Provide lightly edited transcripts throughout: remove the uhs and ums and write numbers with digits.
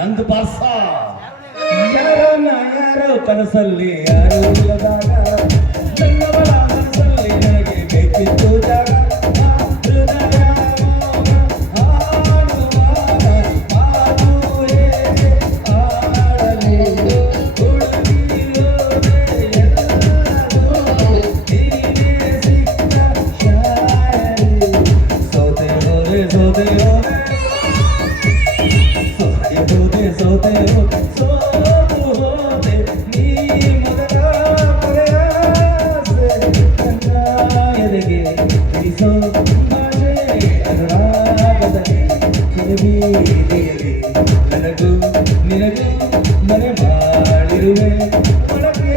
ನಂದು ಬಾಸ ಯಾರೋ ಕನಸಲ್ಲಿ ಯಾರು ಇಲ್ಲದಾಗ ನನ್ನವಳ ಮನಸ್ಸಲ್ಲಿ ನನಗೆ ಬೇಕಿತ್ತು ಜಾಗ ನಿನಗೂ ಮನೆ ಮಾಡಿರುವೆ ಒಳಗೆ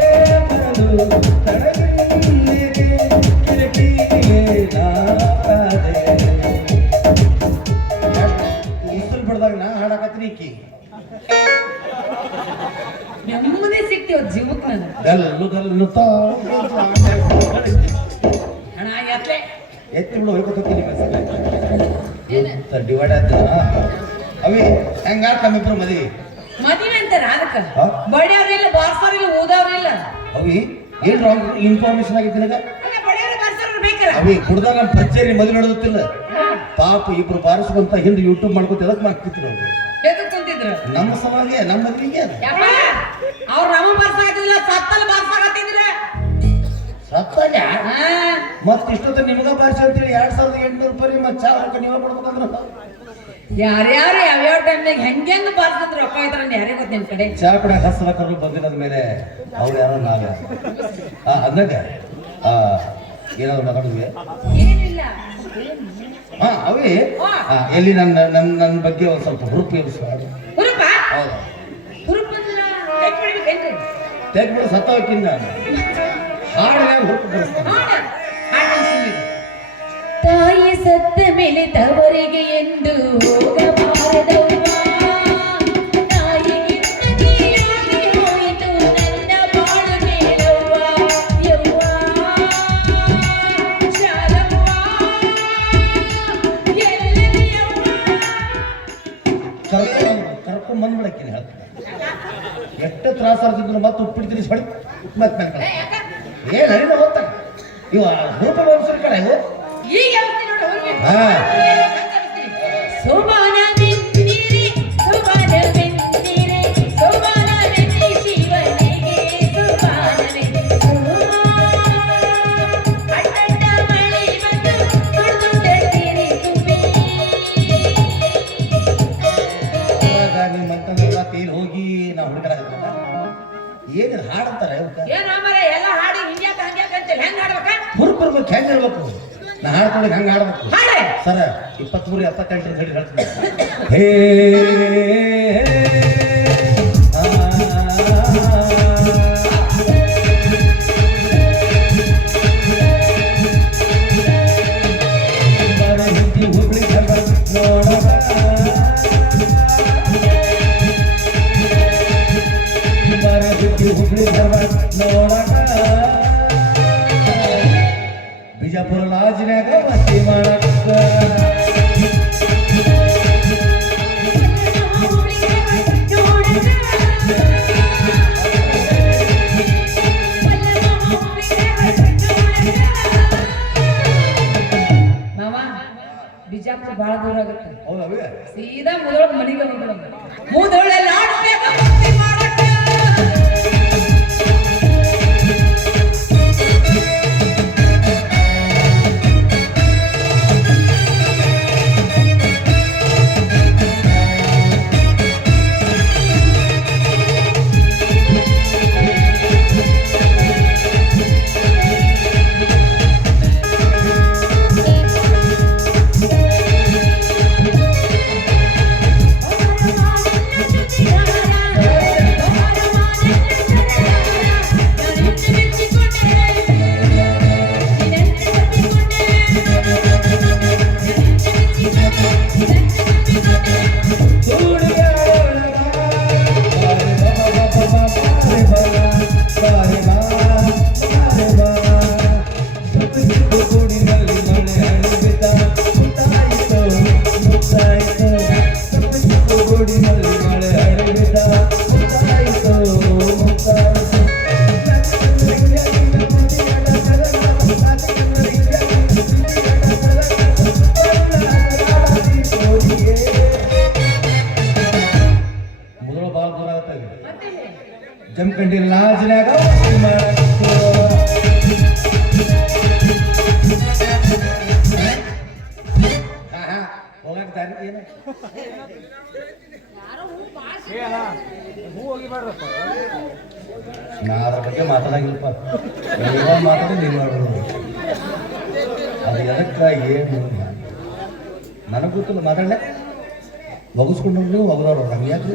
ಬರಲು ತಡಗಿಗೆ ಕಿಟಕಿಗೆ ನಾಕಾದೆ ಉಸಿರು ಬಿಡ್ದಾಗ ನಾ ಹಾಡಕತ್ರಿ ಈಕಿ ನೆಮ್ಮದಿ ಸಿಕ್ತಿವ ಜೀವಕ್ಕೆ ನಾನು ಗಲ್ಲು ಹಣ ಎತ್ತಲೆ ಎತ್ತಿ ಬಿಡು ಹೋಗ್ಕೊತೀನಿ ಡಿವೈಡ್ ಆದ ಅವಿ ಹೆಂಗಾರ ತಮ್ಮಿಬ್ರು ಮದುವೆ ಅಂತಾರ ಅದಕ್ಕ ಬಡಿಯವ್ರಿಲ್ಲ ಬಾರ್ಸೋರಿಲ್ಲ ಊದವ್ರಿಲ್ಲ ಅವಿ ಏನ್ ರಾಂಗ್ ಇನ್ಫಾರ್ಮೇಶನ್ ಆಗಿತ್ತು ನಿನಗ ಬಡಿಯವ್ರ ಬಾರ್ಸೋರು ಬೇಕಲ್ಲ ಅವಿ ಕುಡ್ದಾಗ ನಮ್ಮ ಪಚ್ಚೇರಿ ಮದುವೆ ನಡೆದುತ್ತಿಲ್ಲ ಪಾಪ ಇಬ್ರು ಬಾರಿಸ್ಕೊಂತ ಹಿಂದೆ ಯೂಟ್ಯೂಬ್ ಮಾಡ್ಕೊತ ಎದಕ್ ಮಾಡ್ತಿದ್ರು ಅವ್ರು ಎದಕ್ ಕುಂತಿದ್ರು ನಮ್ಮ ಸಮಾಜ ನಮ್ಮ ಮದುವೆಗೆ ಅವ್ರು ನಮ್ಮ ಬಾರ್ಸಾಗತ್ತಿಲ್ಲ ಸತ್ತಲ್ಲಿ ಬಾರ್ಸಾಗತ್ತಿದ್ರ ಸತ್ತಲ್ಲ ಮತ್ ಇಷ್ಟೊತ್ತ ನಿಮಗ ಬಾರಿಸಿ ಅಂತೇಳಿ 2800 ರೂಪಾಯಿ ಮತ್ ಚಾ ರೊಕ್ಕ ನೀವ ಕೊಡ್ಬೇಕಂದ್ರ ಯಾರ್ಯಾರು ಯಾವ್ಯಾವ ಟೈಮ್ನಾಗ ಹೆಂಗೆಂಗ್ ಬಾರ್ಸಂದ್ರ ರೊಕ್ಕ ಐತ್ರ ಯಾರೇ ಗೊತ್ತ ನಿನ್ ಕಡೆ ಚಾ ಕೂಡ ಹಸರ ಕರು ಬಂದಿರೋದ ಮೇಲೆ ಅವ್ರು ಯಾರೋ ನಾಗ ಅಂದಾಗ ಏನಾದ್ರು ಮಾತಾಡಿದ್ವಿ ಏನಿಲ್ಲ ಅವೇ ಎಲ್ಲಿ ನನ್ನ ಬಗ್ಗೆ ಒಂದ್ ಸ್ವಲ್ಪ ಹುರುಪು ಹುರುಪ ಹೌದಾ ಹುರುಪ ತೆಗ್ಬಿಡು ಸತ್ತವಕ್ಕಿಂತ ಹಾಡಿನಾಗ ಹುರುಪು ಬರೆಸ್ತಾನೆ ತಾಯಿ ಸತ್ತ ಮೇಲೆ ತವರಿಗೆ ಎಂದು ಹೋಗಬಾರದವ್ವ ತಾಯಿಗಿಂತ ಹೋಯಿತು ನನ್ನ ಬಾಳು ಮೇಲವ್ವ ಯವ್ವ ಶಾಲವ್ವ ಎಲ್ಲೆಯವ್ವ ಕರ್ಕೊಂಡ್ ಬಂದ್ಬಿಡಕ್ಕಿನಿ ಹೇಳ್ತೀನಿ ಎಷ್ಟು ತ್ರಾಸ ಆಗ್ತಿದ್ರು ಮತ್ತೆ ಉಪ್ಪಿಡ್ತೀನಿ ಹೊಡಿ ಮತ್ತೆ ಏನ್ ಹರಿದ ಹೋಗ್ತಾನೆ ಇವ ರೂಪ ವಂಶರ ಕಡೆ ಇವು ಈಗ ಸೋಮಾನ ಬೆಂದಿರೆ ಸೋಮಾನ ಬೆಂದಿರೆ ಸೋಮಾನ ಬೆಂದಿ ಶಿವನಿಗೆ ಸೋಮಾನವೇ ಅಡ್ಡಡ್ಡ ಮಳೆ ಬಂದು ತುಳಿದುಕೊಂಡ ತೀರಿ ತುಂಬಿ ನಿಮ್ಮಂತಂದ್ರ ತೀರ್ ಹೋಗಿ ನಾವು ಹುಡುಗರಾಗತ್ತಲ್ಲ ಏನ್ ಹಾಡಂತಾರೆ ಏನ್ ಆಮರ ಎಲ್ಲ ಹಾಡಿ ಹಿಂಗ್ಯಾಕ ಹಂಗ್ಯಾಕ ಅಂತ ಹೆಂಗ್ ಹಾಡ್ಬೇಕ ಹುರುಪರ್ಬೇಕು ಹೆಂಗ್ ಹೇಳ್ಬೇಕು ನಾ ಹಾಡ್ಕೊಂಡು ಹೆಂಗ್ ಹಾಡ್ಬೇಕು ಸರ 23 28 ಹೇಳಿ ಹೇಳ್ತೀನಿ ಹೇ ಬಿಜಾಪುರ ಲಾಜಿನಾಗ ಮಸ್ತಿ ಮಾಡಕ್ಕ ಬಿಜಾಪುರ ಬಹಳ ದೂರ ಆಗುತ್ತೆ ಹೌದಾ ಸೀದಾ ಮುದೋಳ ಮನೆಗೆ ಮುದೋಳೆಲ್ಲ ಆಡ್ಬೇಕು ಜಮಖಂಡಿ ಲಾಜ್ನ್ಯಾಗ ಹೋಗಕ್ ದಾರಿ ಏನು ನಾರ ಬಗ್ಗೆ ಮಾತಾಡಂಗಿಲ್ಲಪ್ಪ ಮಾತಾಡಿ ನೀನು ಮಾಡೋದು ಅದು ಎದಕ್ಕ ಏನು ನನಗೆ ಗೊತ್ತಿಲ್ಲ ಮಾತಾಡಲೆ ಒಗಸ್ಕೊಂಡು ನೀವು ಒಗದವ್ರು ನಮ್ಗೆ ಯಾಕೆ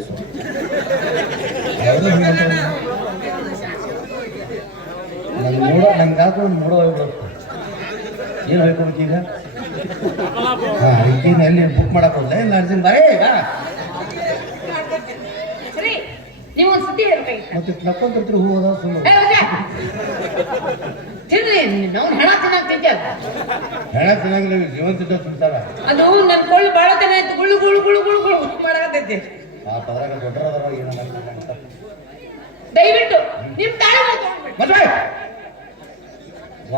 ನಂಗೆ ಹಾಕೋ ಒಂದು ಮೂಡೋ ಹೋಗ್ಬಿಡುತ್ತೆ ಏನು ಹೋಗ್ಕೊಬೇಕು ಈಗ ಹಾಂ ಈಗಿನ ಎಲ್ಲಿ ಬುಕ್ ಮಾಡಕ್ ಹೋಗ್ಲ ಇಲ್ಲ ಅರ್ಜೆಂಟ್ ಬರೇ ಈಗ ನೀವು ಒಂದು ಸುದ್ದಿ ಮತ್ತೆ ನಕ್ಕೊಂತಿರ್ತೀರಿ ಹೂ ಹೋದ ಸುಮ್ಮನೆ ನಾವು ಹೆಣ ತಿನ್ನಾಗ್ತಿದ್ದೆ ಹೆಣ ಚೆನ್ನಾಗಿಲ್ಲ ಜೀವಂತಿದ್ದ ತಿಂತಾರ ಅದು ನನ್ನ ಕೊಳ್ಳು ಭಾಳ ದಿನ ಆಯ್ತು ಗುಳು ಗುಳು ಗುಳು ಗುಳು ಗುಳು ಮಾಡಾಕತ್ತೈತಿ ಆ ಪದರಾಗ ದೊಡ್ಡರದಾರ ಏನಂತ ದಯವಿಟ್ಟು ನಿಮ್ ತಾಳೆ ಮದ್ವೆ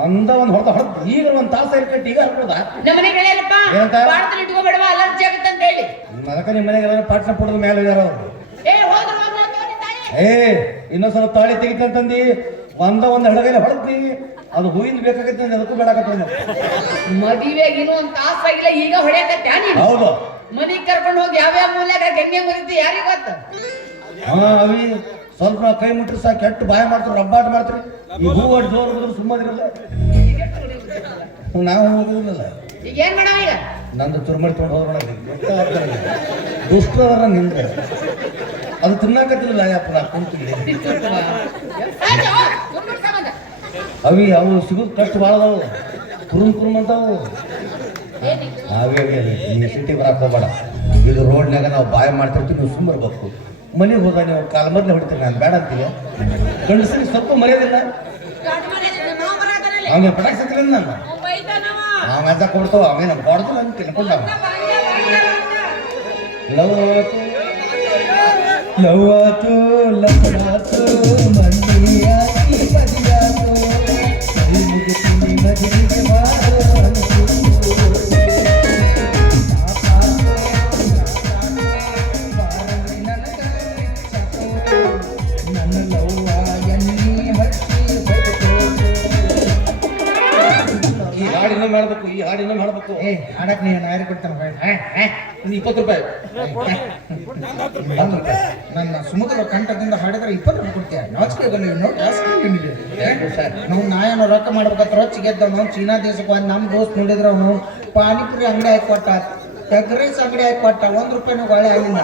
ಒಂದು ಹೊಡೆದ ಈಗ ಒಂದು ತಾಸು ಇರ್ಕಟ್ಟು ಈಗ ಹರ್ಬೋದ ನಮ್ಮನೆ ಗೆಳೆಯರಪ್ಪ ಏನಂತ? ಬಾಡ್ತಲ್ಲಿ ಇಟ್ಕೋಬೇಡವಾ ಅಲರ್ಜಿ ಆಗುತ್ತೆ ಅಂತ ಹೇಳಿ ಅದಕ್ಕೆ ನಿಮ್ಮ ಮನೆಗೆ ಎಲ್ಲರೂ ಪಾಠ ಪಡೆದ ಮೇಲೆ ಹೋಗ್ಯಾರ ಅವರು ಹೋದ್ರು ಇನ್ನೊಂದ್ಸಲ ತಾಳಿ ತೆಗಿತಂತಂದಿ ಒಂದು ಎಡಗೈಲಿ ಹೊಡೆದ್ನಿ ಅದು ಹೂವಿಂದ ಬೇಕಾಗತ್ತೆ ಅದಕ್ಕೂ ಬೇಡಾಕತ್ತ ಮದುವೆಗೆ ಇನ್ನೂ ಒಂದು ತಾಸಾಗಿಲ್ಲ ಈಗ ಹೊಡೆಯಕತ್ತ್ಯಾ ನೀನು ಹೌದು ಮನಿಗ್ ಕರ್ಕೊಂಡು ಹೋಗಿ ಯಾವ್ಯಾವ ಮೂಲ್ಯಾಗ ಗಂಗೆ ಮುರಿತಿ ಯಾರಿಗೆ ಗೊತ್ತ ಹಾ ಅವಿ ಸ್ವಲ್ಪ ಕೈ ಮುಟ್ರಿ ಸಾ ಕೆಟ್ಟು ಬಾಯ ಮಾಡ್ತಾರೆ ರಬ್ಬಾಟ ಮಾಡ್ತೀರಿ ಈ ಹೂ ಅಡ್ ಜೋರ್ ಹೋದ್ರೆ ಸುಮ್ಮದಿರಲ್ಲ ನಾವು ಹೋಗುದಿಲ್ಲ ಈಗ ಏನ್ ಮಾಡವ ಈಗ ನಂದು ಚುರುಮರಿ ತೊಗೊಂಡು ಹೋದ್ರೊಳಗೆ ದುಷ್ಟರ ನಿಂದ ಅದು ತಿನ್ನಾಕತ್ತಿಲ್ಲ ಯಪ್ಪ ನಾ ಕುಂತಿದ್ದೆ ಅವಿ ಅವು ಸಿಗೋದು ಕಷ್ಟ ಭಾಳ ಅದಾವು ಕುರುಮ್ ಅಂತಾವು ನಾವೇ ನೀವು ಸಿಟಿ ಬರಕ್ಕೆ ಹೋಗ್ಬೇಡ ಇದು ರೋಡ್ನಾಗ ನಾವು ಬಾಯ್ ಮಾಡ್ತಿರ್ತೀವಿ ನೀವು ಸುಮ್ಮನೆ ಬರ್ಬೇಕು ಮನೆಗೆ ಹೋದ ನೀವು ಕಾಲ ಮೊದಲೇ ಹೊಡಿತೀರಿ ನಾನು ಬೇಡ ಅಂತೀವಿ ಗಂಡಸರಿಗೆ ಸ್ವಲ್ಪ ಮರ್ಯಾದಿಲ್ಲ ಅವನಿಗೆ ಪಟಾಕ್ಸತ್ತಿಲ್ಲ ನಾನು ನಾವು ಅಂತ ಕೊಡ್ತಾವ ಅವೇ ನಮ್ಮ ಕೊಡ್ತು ನಾನು ತಿನ್ಕೊಂಡ ಲವಾತು ಲವಡಾತು ಮಂದಿಯಾಗಿ ಮದಿಯಾತು ಕೈ ಮುಗಿಸಿ ಮದಿಗೆ ಮಾಡು ಮಾಡ್ಬೇಕು ಈ ಹಾಡಿನ ಮಾಡ್ಬೇಕು ಹಾಡಕ್ ನೀನು ಯಾರು ಕೊಡ್ತಾನೆ 20 ರೂಪಾಯಿ ನನ್ನ ಸುಮಧುರ ಕಂಠದಿಂದ ಹಾಡಿದ್ರೆ 20 ರೂಪಾಯಿ ಕೊಡ್ತೀಯ ನಾಚಿಕೆ ನಾವು ನಾಯನ ರೊಕ್ಕ ಮಾಡ್ಬೇಕಂತ ರೊಚ್ಚ ಗೆದ್ದವ್ ನಾವು ಚೀನಾ ದೇಶಕ್ಕೆ ಬಂದು ನಮ್ಮ ದೋಸ್ತ್ ನೋಡಿದ್ರೆ ಅವನು ಪಾನಿಪುರಿ ಅಂಗಡಿ ಹಾಕಿ ಕೊಟ್ಟ ಎಗ್ ರೈಸ್ ಅಂಗಡಿ ಹಾಕಿ ಕೊಟ್ಟ 1 ರೂಪಾಯಿನೂ ಒಳ್ಳೆ ಆಗಿಲ್ಲ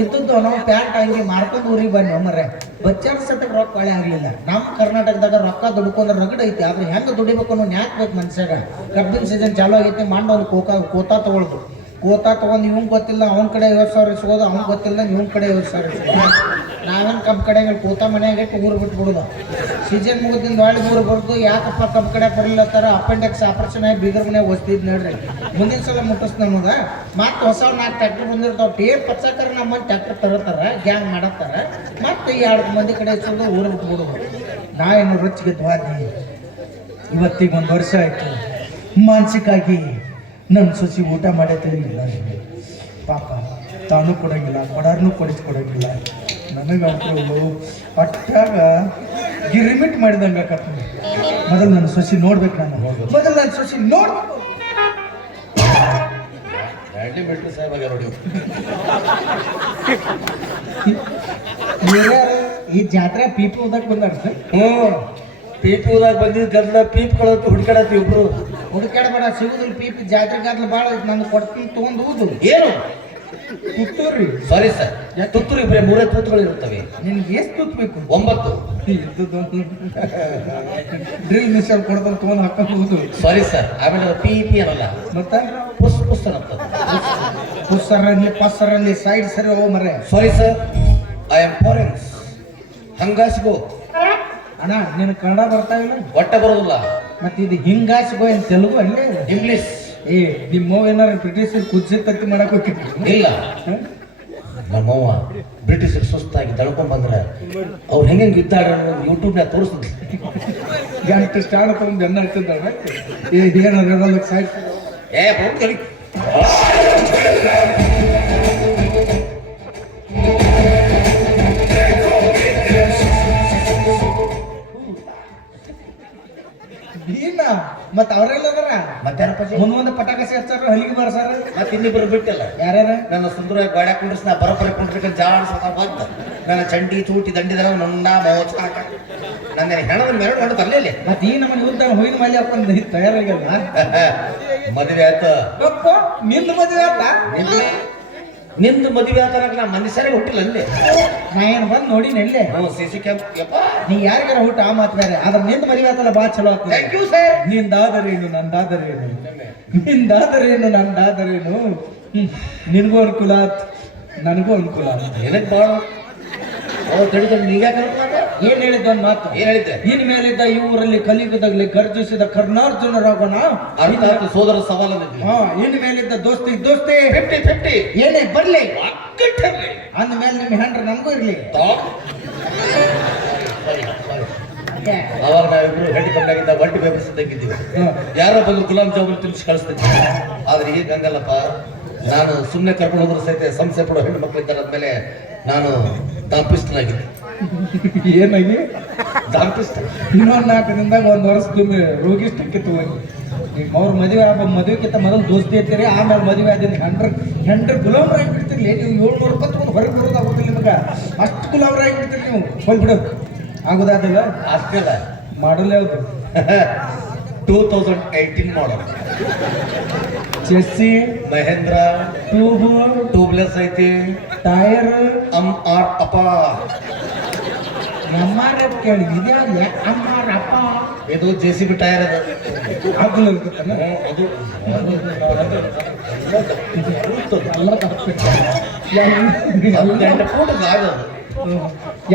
ಇದ್ದದ್ದು ನಾವು ಪ್ಯಾಂಟ್ ಅಂಗಿ ಮಾರ್ಕೊಂಡು ಊರಿಗೆ ಬನ್ನಿ ಮರ್ರೆ ಬಚ್ಚಾರ ಸತ್ತಿಗೆ ರೊಕ್ಕ ಒಳ್ಳೆ ಆಗಲಿಲ್ಲ ನಮ್ಮ ಕರ್ನಾಟಕದಾಗ ರೊಕ್ಕ ದುಡ್ಕೊಂಡ್ರೆ ರಗಡ ಐತಿ ಆದ್ರೆ ಹೆಂಗೆ ದುಡಿಬೇಕು ಅನ್ನೋ ನ್ಯಾಕ್ಬೇಕು ಮನುಷ್ಯಾಗ ಕಬ್ಬಿನ ಸೀಸನ್ ಚಾಲು ಆಗೈತಿ ಮಂಡ ಒಂದು ಕೋತಾ ತೊಗೊಳ್ದು ಕೋತಾ ತೊಗೊಂಡು ಇವಂಗೆ ಗೊತ್ತಿಲ್ಲ ಅವನ ಕಡೆ 50,000 ಇಸ್ಕೋದು ಅವ್ನಿಗೆ ಗೊತ್ತಿಲ್ಲ ಇವನ್ ಕಡೆ 50,000 ಇಸ್ಕೋದು ನಾವೇನು ಕಬ್ಬು ಕಡೆ ಕೋತಾ ಮನೆಯಾಗ ಇಟ್ಟು ಊರು ಬಿಟ್ಬಿಡೋದು ಸೀಸನ್ ಮುಗಿದಿಂದ ಒಳ್ಳೆ ಊರು ಬರ್ದು ಯಾಕಪ್ಪ ಕಬ್ಬು ಕಡೆ ಬರಲಿಲ್ಲತ್ತಾರ ಅಪೆಂಡಿಕ್ಸ್ ಆಪರೇಷನ್ ಆಗಿ ಬೀಗರ್ ಮನೆಯಾಗ ಹೊಸ್ತಿದ್ ನೋಡ್ರಿ ಮುಂದಿನ ಸಲ ಮುಟ್ಟಿಸ್ ನಮಗೆ ಮತ್ತೆ ಹೊಸ 4 ಟ್ಯಾಕ್ಟರ್ ಬಂದಿರ್ತಾವ ಟೇರ್ ಪಚ್ಚಾಕರ ನಮ್ಮ ಟ್ಯಾಕ್ಟರ್ ತರತ್ತಾರ ಗ್ಯಾಂಗ್ ಮಾಡತ್ತಾರ ಮತ್ತೆ 2 ಮಂದಿ ಕಡೆ ಇಸ್ಕೊಂಡು ಊರು ಬಿಟ್ಬಿಡೋದು ನಾ ಏನು ರುಚಿಗೆ ದ್ವಾದಿ ಇವತ್ತಿಗೆ 1 ವರ್ಷ ಆಯ್ತು ಮಾನಸಿಕಾಗಿ ನಮ್ಮ ಸೊಸಿ ಊಟ ಮಾಡೈತೆ ಇಲ್ಲ ಪಾಪ ತಾನು ಕೊಡಂಗಿಲ್ಲ ಕೊಡಾರ್ನು ಕೊಡಿಸ್ಕೊಡಂಗಿಲ್ಲ ನನಗಂತೂ ಅಟ್ಟಾಗ ಗಿರಿಮಿಟ್ ಮಾಡಿದಂಗ ಆಕತ್ತೀನಿ ಮೊದಲು ನನ್ನ ಸೊಸಿ ನೋಡ್ಬೇಕು ನಾನು ಮೊದಲು ನನ್ನ ಸೊಸಿ ನೋಡ್ಬೇಕು ಈ ಜಾತ್ರೆ ಪೀಪಿ ಓದಕ್ ಬಂದಾರ ಪೀಪಿ ಊದಾಗ ಬಂದಿದ್ದು ಗದ್ಲ ಪೀಪ್ ಕಳತ್ತು ಹುಡ್ಕಾಡತ್ತಿ ಇಬ್ರು ಹುಡುಕಾಡಬೇಡ ಸಿಗುದಿಲ್ಲ ಪೀಪಿ ಜಾತ್ರೆ ಗದ್ಲ ಭಾಳ ನಾನು ಕೊಡ್ತೀನಿ ತೊಗೊಂಡು ಊದು ಏನು ತುತ್ತೂರಿ ಸಾರಿ ಸರ್ ತುತ್ತೂರು ಇಬ್ಬರೇ 3 ತುತ್ತುಗಳು ಇರುತ್ತವೆ ನಿನ್ಗೆ ಎಷ್ಟು ತುತ್ತಬೇಕು 9 ಡ್ರಿಲ್ ಮಿಷನ್ ಕೊಡ್ತಾರೆ ತೊಗೊಂಡು ಹಾಕೊಂಡು ಊದು ಸಾರಿ ಸರ್ ಆಮೇಲೆ ಪಿ ಪಿ ಅನ್ನಲ್ಲ ಮತ್ತೆ ಪುಸ್ ಪುಸ್ ಅನ್ನತ್ತ ಪುಸ್ಸರಲ್ಲಿ ಪಸ್ಸರಲ್ಲಿ ಸೈಡ್ ಸರಿ ಹೋಗೋ ಮರೆ ಸಾರಿ ಸರ್ ಐ ಆಮ್ ಫಾರೆನ್ಸ್ ಹಂಗಾಸಿಗೋ ಅಣ್ಣ ನಿನ್ ಕನ್ನಡ ಬರ್ತಾ ಇಲ್ಲ ಒಟ್ಟ ಬರೋದಿಲ್ಲ ಮತ್ತೆ ಇದು ಹಿಂಗಾಸಿಗೋ ಏನ್ ತೆಲುಗು ಅಲ್ಲೇ ಇಂಗ್ಲಿಷ್ ನಿಮ್ಮ ಏನಾರು ಬ್ರಿಟಿಷ್ ಕುಜ್ಜಿ ತತ್ತಿ ಮಾಡಕ್ ಹೋಗಿದ್ರು ಇಲ್ಲ ನಮ್ಮವ್ವ ಬ್ರಿಟಿಷರು ಸುಸ್ತಾಗಿ ತಳ್ಕೊಂಡ್ ಬಂದ್ರೆ ಅವ್ರು ಹೆಂಗೆ ಇದ್ದಾಡ ಯೂಟ್ಯೂಬ್ನಾಗ ತೋರಿಸ್ತಿದ್ರು ಗಂಟೆ ಸ್ಟಾರ್ಟ್ ತಗೊಂಡು ಬೆನ್ನ ಹಚ್ಚಿದ್ದಾಳೆ ಏನಾದ್ರು ಸೈಡ್ ಹೋಗ್ತೀವಿ ಮತ್ತ ಅವ್ರೆಲ್ಲ ಅದಾರ ಮತ್ತೇನಪ್ಪಾಜಿ ಮುಂದೆ ಪಟಾಕಸಿ ಹಚ್ಚಾರ ಹಲಿಗೆ ಬರ್ಸಾರ ಮತ್ತೆ ಇನ್ನಿಬ್ಬರು ಬಿಟ್ಟಿಲ್ಲ ಯಾರ್ಯಾರ ನನ್ನ ಸುಂದರ ಗಾಡ್ಯಾಗ ಕುಂಡ್ರಿಸ್ ನಾ ಬರೋಬ್ಬರಿ ಕುಂಡ್ರಿಕ ಜಾಡ್ಸ ಬಂತ ನನ್ನ ಚಂಡಿ ಚೂಟಿ ದಂಡಿದರ ನುಂಡ ಮೋಚ ನನ್ನ ಹೆಣದ ಮೆರಡು ಹೊಂಡು ತರಲಿಲ್ಲ ಮತ್ ಈ ನಮ್ಮ ಯುದ್ಧ ಹೂವಿನ ಮಾಲಿ ಹಾಕೊಂಡ್ ತಯಾರಾಗ್ಯಲ್ಲ ಮದುವೆ ಆಯ್ತ ಗಪ್ಪ ನಿಂದ ಮದುವೆ ಆತ ನಿಂದು ಮದುವೆ ಆತನಾಗ ನಾ ಮನುಷ್ಯರೇ ಹುಟ್ಟಿಲ್ಲ ಅಲ್ಲಿ ನಾ ಏನ್ ಬಂದ್ ನೋಡಿ ನೆಲ್ಲೆ ಸಿಸಿ ಕ್ಯಾಂಪ್ ಯಪ್ಪ ನೀ ಯಾರಿಗಾರ ಹುಟ್ಟ ಆ ಮಾತು ಬೇರೆ ಆದ್ರೆ ನಿಂದ ಮದುವೆ ಆತಲ್ಲ ಬಾ ಚಲೋ ಆಗ್ತದೆ ಥ್ಯಾಂಕ್ ಯು ಸರ್ ನಿಂದಾದರೇನು ನಂದಾದರೇನು ನಿಂದಾದರೇನು ನಂದಾದರೇನು ನಿನಗೂ ಅನುಕೂಲ ಆತ್ ನನಗೂ ಅನುಕೂಲ ಆತ್ ಏನಕ್ಕೆ ಬಾಳ ಅವ್ರು ತಡಿದ ನೀಗ್ಯಾಕ ಏನ್ ಹೇಳಿದ್ದ ಒಂದ್ ಮಾತು ಏನ್ ಹೇಳಿದ್ದೆ ಇನ್ ಮೇಲಿದ್ದ ಈ ಊರಲ್ಲಿ ಕಲಿಯುಗದಲ್ಲಿ ಗರ್ಜಿಸಿದ ಕರ್ನಾರ್ಜುನರಾಗೋಣ ಅರ್ಥಾತ್ ಸೋದರ ಸವಾಲ ಹಾ ಇನ್ ಮೇಲಿದ್ದ ದೋಸ್ತಿ ದೋಸ್ತಿ 50-50 ಏನೇ ಬರ್ಲಿ ಅಕ್ಕಟ್ಟರ್ಲಿ ಅಂದ ಮೇಲೆ ನಿಮ್ ಹೆಂಡ್ರ ನಮಗೂ ಇರ್ಲಿ ಅವಾಗ ನಾವಿಬ್ರು ಹೆಂಡಿ ಕಂಡಾಗಿದ್ದ ಒಂಟಿ ಪೇಪರ್ಸ್ ತೆಗಿದ್ದೀವಿ ಯಾರ ಬಂದು ಗುಲಾಬ್ ಜಾಮೂನ್ ತಿನ್ಸಿ ಕಳಿಸ್ತಿದ್ವಿ ಆದ್ರೆ ಈಗ ಹಂಗಲ್ಲಪ್ಪ ನಾನು ಸುಮ್ಮನೆ ಕರ್ಕೊಂಡು ಹೋದ್ರು ಸಹಿತ ಸಂಸ್ಥೆ ಪಡೋ ಹೆಣ್ಣು ಮಕ್ಕಳಿದ್ದಾರೆ ಅಂದ್ಮೇಲೆ ನಾನು ದಾಂಪಿಸ್ಟನಾಗಿದ್ದೆ ಏನಾಗಿ ದಾಂಪಿಸ್ಟ ಇನ್ನೊಂದ್ 4 ದಿನದಾಗ ಒಂದ್ ವರ್ಷ ತುಂಬಿ ರೋಗಿಷ್ಟಕ್ಕೆ ತಗೊಂಡು ಈಗ ಅವ್ರ ಮದುವೆಕ್ಕಿಂತ ಮೊದಲು ದೋಸ್ತಿ ಇರ್ತೀರಿ ಆಮೇಲೆ ಮದುವೆ ಆದಿನ ಹೆಂಡ್ರ ಗುಲಾಮ್ರಾಗಿ ಬಿಡ್ತಿರ್ಲಿ ನೀವು 700 ರೂಪಾಯಿ ತಗೊಂಡು ಹೊರಗೆ ಬರೋದು ಆಗೋದಿಲ್ಲ ನಿಮಗೆ ಅಷ್ಟು ಗುಲಾಮ್ರಾಗಿ ಬಿಡ್ತೀರಿ ನೀವು ಹೋಗ್ಬಿಡು ಆಗೋದಾದಿಲ್ಲ ಅಷ್ಟೆಲ್ಲ ಮಾಡಲ್ ಯಾವ್ದು 2018 ಮಾಡಲ್ ಚೆಸ್ಸಿ ಮಹೇಂದ್ರ ಟ್ಯೂಬ್ ಟ್ಯೂಬ್ಲೆಸ್ ಐತಿ ಟೈರ್ ಅಪ್ಪ ಎಮ್ಮಾರ್ ಕೇಳಿ ಇದ್ಯಾವ್ದು ಅಮ್ಮಾರ್ ಅಪ್ಪ ಇದು JCB ಟೈರ್ ಅದು ಆಗಲ್ಲ ಇರ್ತೈತಲ್ಲ ಅದು